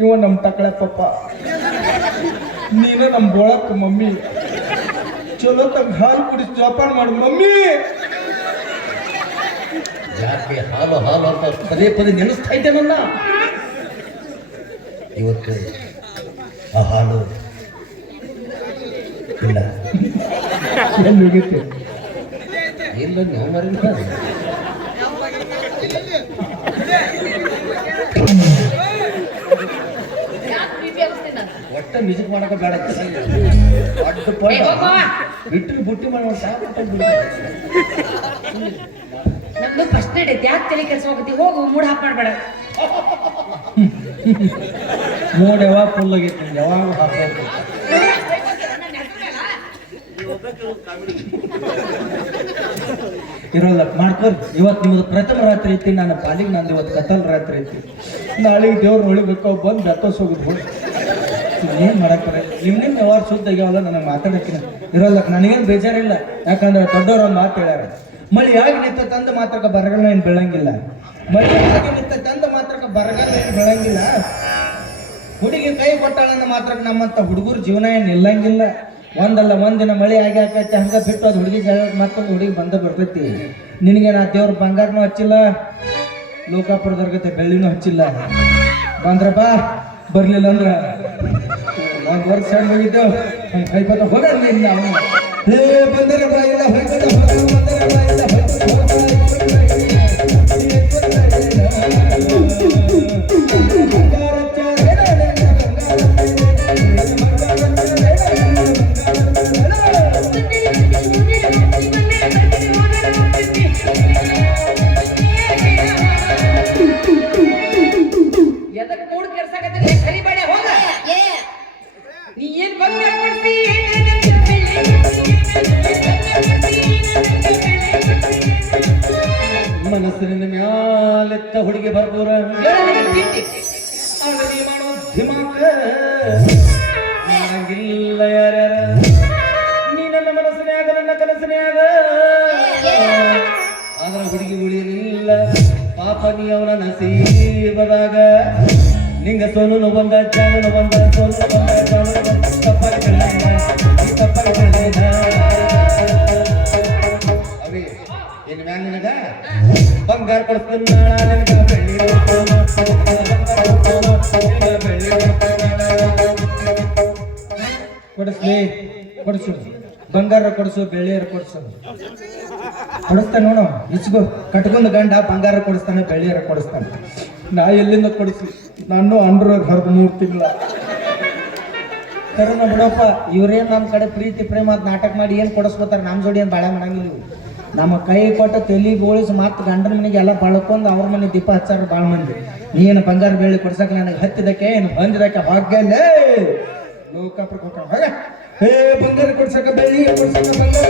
ಇವ ನಮ್ಮ ತಕ್ಕಳ ಪಪ್ಪ, ನೀನು ನಮ್ಮ ಬೋಳಕ್ಕ ಮಮ್ಮಿ. ಚಲೋ ತಂಗ ಹಾಲು ಕುಡಿಸಿ ಜೋಪಾನ ಮಾಡು ಮಮ್ಮಿ. ಯಾಕೆ ಹಾಲು ಹಾಲು ಅಂತ ಪದೇ ಪದೇ ನೆನೆಸ್ತಾ ಇದ್ದೇನಲ್ಲ. ಇವತ್ತು ಆ ಹಾಲು ಇಲ್ಲ ಎಲ್ಲಿಗೈತೆ? ಇಲ್ಲ ನಾವು ಮರಿಂದ ಒಟ್ಟ ಮ್ಯೂಸಿಕ್ ಮಾಡಕ ಬೇಡ. ಬಿಟ್ಟು ಬುಟ್ಟಿ ಮಾಡೋ ನಮ್ದು ಫಸ್ಟ್ ನೈಟ್ ಐತಿ, ಯಾಕೆ ತಲೆ ಕೆಡ್ಸ್ಕೊಕತ್ತಿ? ಹೋಗು, ಮೂಡ್ ಹಾಪ್ ಮಾಡ್ಬೇಡ. ಮೂಡ್ ಯಾವಾಗ ಫುಲ್ ಆಗೈತಿ, ಯಾವಾಗ ಹಾಕೋದು ಇರೋಲ್ಲ. ಮಾಡ್ಕೋರಿ. ಇವತ್ತು ನಿಮ್ದು ಪ್ರಥಮ ರಾತ್ರಿ ಐತಿ, ನನ್ನ ಪಾಲಿಗೆ ನಂದು ಇವತ್ತು ಕತ್ತಲ್ ರಾತ್ರಿ ಐತಿ. ನಾಳೆಗೆ ದೇವ್ರು ಹೊಳಿಬೇಕು ಬಂದು ಬೆತ್ತೋಸ್ ಹೋಗುದು. ಹೋಗಿ ಏನು ಮಾಡಕ್ತಾರೆ? ನಿಮ್ಮಿಂದ ವ್ಯವಹಾರ ಶುದ್ಧ ಆಗ್ಯಾವಲ್ಲ, ನನಗೆ ಮಾತಾಡಕ್ಕಿನ ಇರೋಲ್ಲ. ನನಗೇನು ಬೇಜಾರಿಲ್ಲ, ಯಾಕಂದ್ರೆ ದೊಡ್ಡವ್ರು ಒಂದು ಮಾತು ಹೇಳ್ಯಾರ. ಮಳಿ ಆಗಿ ನಿಂತ ತಂದ ಮಾತ್ರಕ್ಕೆ ಬರಗಾಲ ಏನು ಬೆಳಂಗಿಲ್ಲ. ಮಳಿ ಆಗಿ ನಿಂತ ತಂದ ಮಾತ್ರಕ್ಕೆ ಬರಗಾಲ ಏನು ಬೆಳಂಗಿಲ್ಲ. ಹುಡುಗಿ ಕೈ ಕೊಟ್ಟಾಳನ್ನ ಮಾತ್ರಕ್ಕೆ ನಮ್ಮಂತ ಹುಡುಗರು ಜೀವನ ಏನು ನಿಲ್ಲಂಗಿಲ್ಲ. ಒಂದಲ್ಲ ಒಂದಿನ ಮಳೆ ಆಗಿ ಹಾಕೈತೆ, ಹಂಗ ಬಿಟ್ಟು ಅದು ಹುಡುಗಿ ಜಾಗ ಮತ್ತೊಂದು ಹುಡುಗಿ ಬಂದ ಬರ್ತೈತಿ. ನಿನಗೆ ನಾ ದೇವ್ರ ಬಂಗಾರನೂ ಹಚ್ಚಿಲ್ಲ, ಲೋಕಾಪುರದರ್ಗತೆ ಬೆಳ್ಳಿನೂ ಹಚ್ಚಿಲ್ಲ. ಬಂದ್ರ ಬಾ, ಬರ್ಲಿಲ್ಲ ಅಂದ್ರ 1 ವರ್ಷ ಹೋಗಿದ್ದೆವು. ಕೈ ಬತ್ತ ಹೋಗ ಬಂದರೆ ಬಾ, ಇಲ್ಲ ಬಂದರೆ ಬಾ, ಇಲ್ಲ ಎದಕ್ ಮೂಡ್ ಕೆಡ್ಸಾಕತ್ತಿ? ಕರಿಬೇಡ, ಹೋಗ. ನೀ ಏನ್ ಬಂದ ಕೊಡ್ತಿ? ಮನಸ್ಸಿನ ಮ್ಯಾಲೆತ್ತ ಹುಡುಗಿ ಬರ್ದೂರ ಆಗಲಿ ಮಾಡೋ ಧಿಮಾಕ ಮಾಡಂಗಿಲ್ಲ ಯಾರ್ಯಾರ. ನೀ ನನ್ನ ಮನಸ್ಸಿನ್ಯಾಗ ನನ್ನ ಕನಸಿನ್ಯಾಗ, ಆದ್ರ ಹುಡುಗಿ ಉಳಿಯಲಿಲ್ಲ. ಪಾಪ ನೀ ಅವನ ನಸೀಬದಾಗ ನಿಂಗ ಸೋನು ಬಂದ ಜಾನು ಬಂದ ಸೋನು ಬಂದ ಜಾನು ಬಂದ ತಪ್ಪಾಗಿ ತಪ್ಪಾಗಿ ಅವೇ ಬಂಗಾರ ಕೊಡಿಸ್ತೀನಿ ನಾಳ ನಿನಗ ಬೆಳ್ಳಿ ಕೊಡಿಸ್ಲಿ ಕೊಡಿಸು ಬಂಗಾರ ಕೊಡಿಸು ಬೆಳ್ಳಿಯರ ಕೊಡಿಸು ಕೊಡಿಸ್ತಾನೆ ನೋಡು ಇಸ್ಗು ಕಟ್ಕೊಂಡ್ ಗಂಡ ಬಂಗಾರ ಕೊಡಿಸ್ತಾನೆ ಬೆಳ್ಳಿಯರ ಕೊಡಿಸ್ತಾನೆ ನಾ ಎಲ್ಲಿಂದ ಕೊಡಿಸ್ಲಿ ನಾನು ಅಂಡ್ರ ಹರಿದು 3 ತಿಂಗಳ ಕರೋನ ಬಿಡಪ್ಪ ಇವ್ರೇನ್ ನಮ್ಮ ಕಡೆ ಪ್ರೀತಿ ಪ್ರೇಮ ಅಂತ ನಾಟಕ ಮಾಡಿ ಏನ್ ಕೊಡಿಸ್ಕೊತಾರೆ ನಮ್ಮ ಜೋಡಿ ಏನ್ ಬಾಳೆ ಮಾಡಂಗಿಲ್ಲ ಇವು ನಮ್ಮ ಕೈ ಕೊಟ್ಟ ತೆಲಿ ಗೋಳಿಸಿ ಮತ್ತೆ ಗಂಡನ ಮನೆಗೆ ಎಲ್ಲ ಬಳ್ಕೊಂಡು ಅವ್ರ ಮನೆ ದೀಪ ಹಚ್ಚಾರ ಬಾಳ್ ಮಂದಿ ನೀನು ಬಂಗಾರ ಬೆಳ್ಳಿ ಕೊಡ್ಸಕ್ ನನಗೆ ಹತ್ತಿದಕ್ಕೆ ಏನು ಬಂದಿದಕ್ಕೆ ಭಾಗ್ಯಲ್ಲೇ ಲೋಕಾಪುರ ಕೊಟ್ಟ ಹೇ ಬಂಗಾರ ಕೊಡ್ಸಕ ಬೆಳ್ಳಿ ಕೊಡ್ಸಕ ಬಂಗಾರ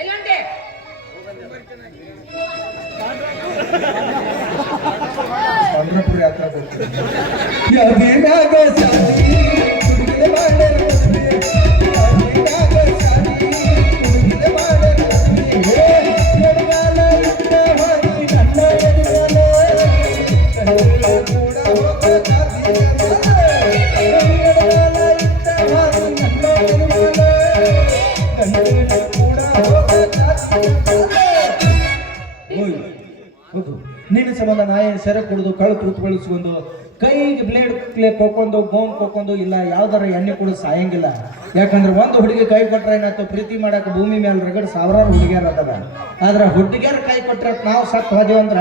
ಎಲ್ಲಂಟೆ ಚಂದ್ರಪುರ ಯಾತ್ರೆ ನಿನ್ನ ಸಂಬಂಧ ನಾ ಏನು ಸೆರೆ ಕುಡಿದು ಕಳು ತುಳಿಸ್ಕೊಂಡು ಕೈಗೆ ಬ್ಲೇಡ್ ಕೊಕ್ಕೊಂಡು ಗೋಮ್ ಕೊಕ್ಕೊಂಡು ಇಲ್ಲ ಯಾವ್ದಾರ ಎಣ್ಣೆ ಕುಡಿದು ಸಾಯಂಗಿಲ್ಲ ಯಾಕಂದ್ರೆ ಒಂದು ಹುಡುಗಿ ಕೈ ಕೊಟ್ರೆ ಏನಾಯ್ತು ಪ್ರೀತಿ ಮಾಡಕ್ಕೆ ಭೂಮಿ ಮೇಲೆ ರಗಡ್ ಸಾವಿರಾರು ಹುಡುಗಿಯರ್ ಅದಾರ ಆದ್ರೆ ಹುಡುಗಿಯರ ಕೈ ಕೊಟ್ರೆ ನಾವು ಸತ್ತು ಹೋದಿವಿ ಅಂದ್ರ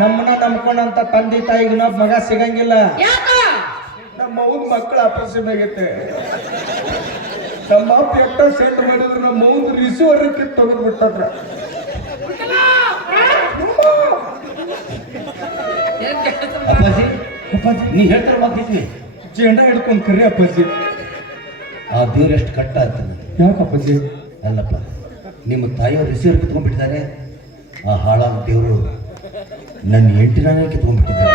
ನಮ್ಮನ್ನ ನಂಬ್ಕೊಂಡಂತ ತಂದೆ ತಾಯಿಗೆ ನಾವು ಮಗ ಸಿಗಂಗಿಲ್ಲ ನಮ್ಮ ಅವ್ನ ಮಕ್ಕಳ ಆಪರೇಷನ್ ಆಗೈತೆ ನಮ್ಮ ಅಪ್ಪ ಎಟ್ಟ ಸೆಂಟ್ ಮಾಡಿದ್ರು ನಮ್ಮ ಅವ್ನ ರಿಸೀವರ್ ತೆಗೆದು ಬಿಟ್ಟದ್ರ ಅಪ್ಪಾಜಿ ಅಪ್ಪಾಜಿ ನೀ ಹೇಳ್ತಾರ ಮಾತಿದ್ವಿ ಜೆಂಡ ಹಿಡ್ಕೊಂಡು ಕರಿ ಅಪ್ಪಾಜಿ ಆ ದೇವ್ರು ಎಷ್ಟು ಕಟ್ಟ ಆಗ್ತದೆ ಯಾಕಪ್ಪಾಜಿ ಅಲ್ಲಪ್ಪ ನಿಮ್ಮ ತಾಯಿಯವರು ರಿಸೀವರ್ ಕಿತ್ಕೊಂಡ್ಬಿಟ್ಟಿದ್ದಾರೆ ಆ ಹಾಳಾದ ದೇವರು ನನ್ನ ಎಂಟಿನಾನೇ ಕಿತ್ಕೊಂಡ್ಬಿಟ್ಟಿದ್ದಾರೆ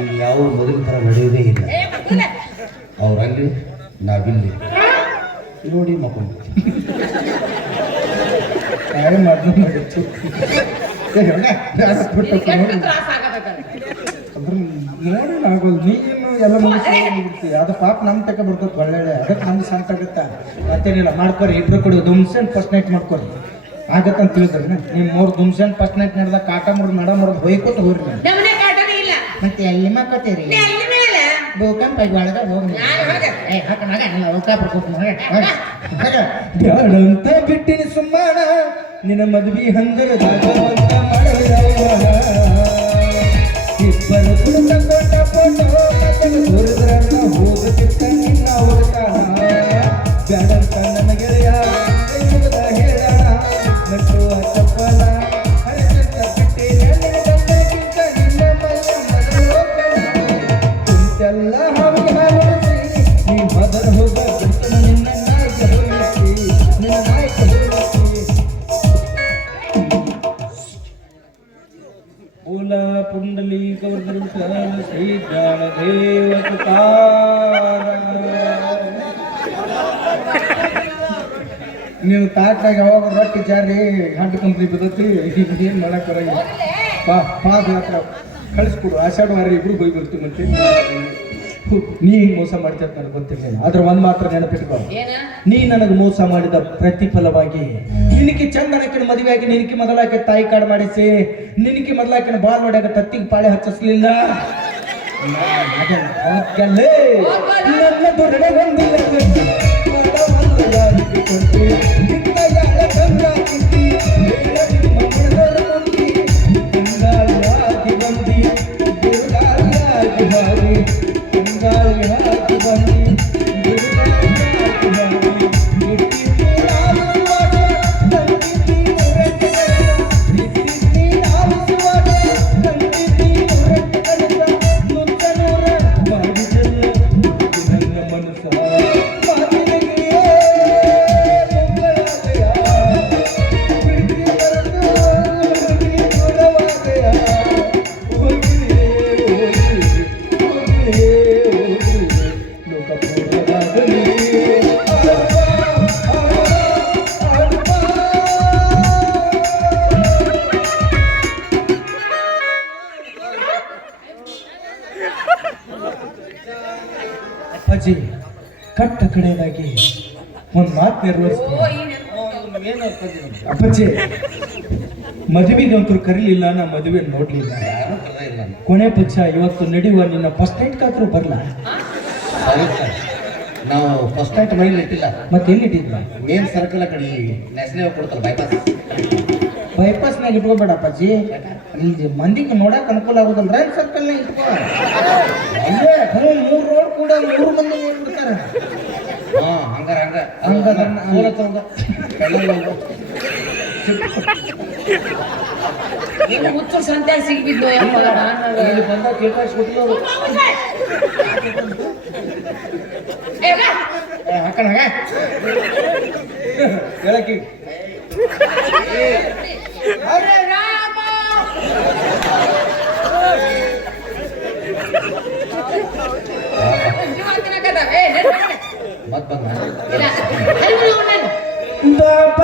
ಈಗ ಯಾವ ಮೊದಲ ಥರ ನಡೆಯೋದೇ ಇಲ್ಲ ಅವ್ರಲ್ಲಿ ನಾವಿಲ್ಲಿ ನೋಡಿ ಮಕ್ಕಳು ತಾಯಿ ಮೊದಲು ಮಾಡಿತ್ತು ನೋಡಿ ಆಗೋದು ನೀನು ಎಲ್ಲ ಮುಗಿಸಿ ಅದು ಪಾಪ ನಮ್ಮ ತಕ ಬರ್ತದೆ ಒಳ್ಳೆ ಅದಕ್ಕೆ ನಮ್ಗೆ ಸಂತ ಆಗುತ್ತ ಮತ್ತೇನಿಲ್ಲ ಮಾಡ್ಕೊರಿ ಇಬ್ರು ಕೊಡಿ ದುಮ್ಸೆನ್ ಫಸ್ಟ್ ನೈಟ್ ಮಾಡ್ಕೊರಿ ಆಗತ್ತಂತ ತಿಳಿದ್ರಿ ನೀವು 3 ದುಮ್ಸೆನ್ ಫಸ್ಟ್ ನೈಟ್ ನಡೆದ ಕಾಟ ಮುರಿದು ನಡ ಮುರಿದು ಹೊಯ್ಕೋತ ಹೋಗ್ರಿ ಮತ್ತೆ ಎಲ್ಲಿ ಮಕ್ಕೋತೀರಿ ಭೂಕಂಪ ಒಳಗ ಹೋಗಿ ಬ್ಯಾಡಂತ ಬಿಟ್ಟಿನಿ ಸುಮ್ಮಾನ ನಿನ್ನ ಮದ್ವಿ ಹಂಗರ ಇಬ್ಬರು ಕುಡಿತ ಕೊಟ್ಟ ಫೋಟೋ ತೋರಿದ್ರನ್ನ ಹೋಗುತ್ತಿತ್ತ ನಿನ್ನ ಹುಡುಕಾನ ಬ್ಯಾಡಂತ ನನ್ನ ಗೆಳೆಯ ಹೇಳಣ ನಟುವ ಚಪ್ಪಲ ಎಲ್ಲ ಹಾವಿಗೆ ಹಾವಳಿಸಿ ನೀ ಮೊದಲು ಹೋಗ ನಿನ್ನ ನಾಯಕ ಹೋಲಿಸಿ ನಿನ್ನ ನಾಯಕ ಹೋಲಿಸಿ ಮೂಲ ಪುಂಡಲಿ ಗೌರ್ಮೆಂಟ್ ಶ್ರೀ ಜ್ಞಾನ ದೇವತಾರ ನೀವು ತಾಟಾಗ ಯಾವಾಗ ರೊಟ್ಟಿ ಜಾರಿ ಹಂಟು ಕಂಪ್ನಿ ಬದತಿ ಏನು ಮಾಡಕ್ ಬರಂಗಿಲ್ಲ ಪಾದ ಹತ್ರ ಕಳಿಸ್ಕೊಡು ಆಷಾಢ ವಾರ ಇಬ್ರು ಬೈ ಬರ್ತೀವಿ ಮತ್ತೆ ನೀ ಮೋಸ ಮಾಡ್ತೀಯ ನನಗೆ ಗೊತ್ತಿರಲಿಲ್ಲ ಆದ್ರೆ ಒಂದ್ ಮಾತ್ರ ನೆನಪಿಟ್ಕೊ ನೀ ನನಗೆ ಮೋಸ ಮಾಡಿದ ಪ್ರತಿಫಲವಾಗಿ ನಿನಗೆ ಚಂದನಕಿನ ಮದುವೆಯಾಗಿ ನಿನಗೆ ಮೊದಲಾಕೆ ತಾಯಿ ಕಾಡು ಮಾಡಿಸಿ ನಿನಗೆ ಮೊದಲಾಕಿನ ಬಾಲ್ ನೋಡ್ಯಾಗ ತತ್ತಿಗೆ ಪಾಳೆ ಹಚ್ಚಿಸ್ಲಿಲ್ಲ ನನ್ನ ದೊಡ್ಡ ಒಂದಿಲ್ಲ ಅಜ್ಜಿ ಕಟ್ಟ ಕಡೆಯದಾಗಿ ಒಂದು ಮಾತು ನೆರವೇರಿಸ್ತೀನಿ. ಓ, ಈ ನೆನ್ಪು. ಅಪ್ಪಾಜಿ ಮದುವೆಗೆ ಅಂತೂ ಕರೀಲಿಲ್ಲ, ನಾ ಮದುವೆ ನೋಡ್ಲಿಲ್ಲ. ಯಾರು ಕರೆದೇ ಇಲ್ಲ ನಾನು. ಕೊನೆ ಪಕ್ಷ ಇವತ್ತು ನಡೆಯುವ ನಿನ್ನ ಫಸ್ಟ್ ನೈಟ್ಗಾದ್ರೂ ಬರಲ್ಲ. ಸರಿ ಸರ್. ನಾವು ಫಸ್ಟ್ ನೈಟ್ ಮನೇಲಿ ಇಟ್ಟಿಲ್ಲ, ಮತ್ತೆ ಎಲ್ಲಿಟ್ಟಿದ್ದ? ಮೇನ್ ಸರ್ಕಲ್ ಆ ಕಡೆ ನ್ಯಾಷನಲ್ ಕೊಡ್ತಾರೆ ಬೈಪಾಸ್. ಬೈಪಾಸ್ನಾಗ ಇಟ್ಕೋಬೇಡ ಅಪ್ಪಾಜಿ, ಇಲ್ಲಿ ಮಂದಿಗೆ ನೋಡಕ್ ಅನುಕೂಲ ಆಗೋದಲ್ಲ. ರೈಟ್ ಸರ್ಕಲ್ನಾಗ ಇಟ್ಕೋ. ಅಲ್ಲೇ 3 ರೋಡ್ ಕೂಡ 3 ಮಂದಿ ನೋಡ್ಬಿಡ್ತಾರೆ. ಹಾ ಹಂಗಾರ ಹಂಗ ಹಂಗಾರ ಫೋನ್ ಹಚ್ಚೋದು. ಏನು ಹುಚ್ಚು ಸಂತೆ ಸಿಗ್ಬಿದ್ದು ಯಪ್ಪ ನಾನು. ಇಲ್ಲಿ ಬಂದಾಗ ಕೇಟಾಕ್ಸ್ ಕೊಟ್ಟಿಲ್ಲ ಅವರು. ಏ, ಹೋಗ. ಹಾಕಣ ಹೇಳಕ್ಕಿ. ಅರೆ ರಾಮ. ಜೀವಂತನ ಕದ. ಏ, ನೆನ್ಪು ಮಾಡೆ. ಮತ್ ಬಂದ ಇಲ್ಲ, ಹರಿದು ನೋಡು ನಾನು. ನಾನು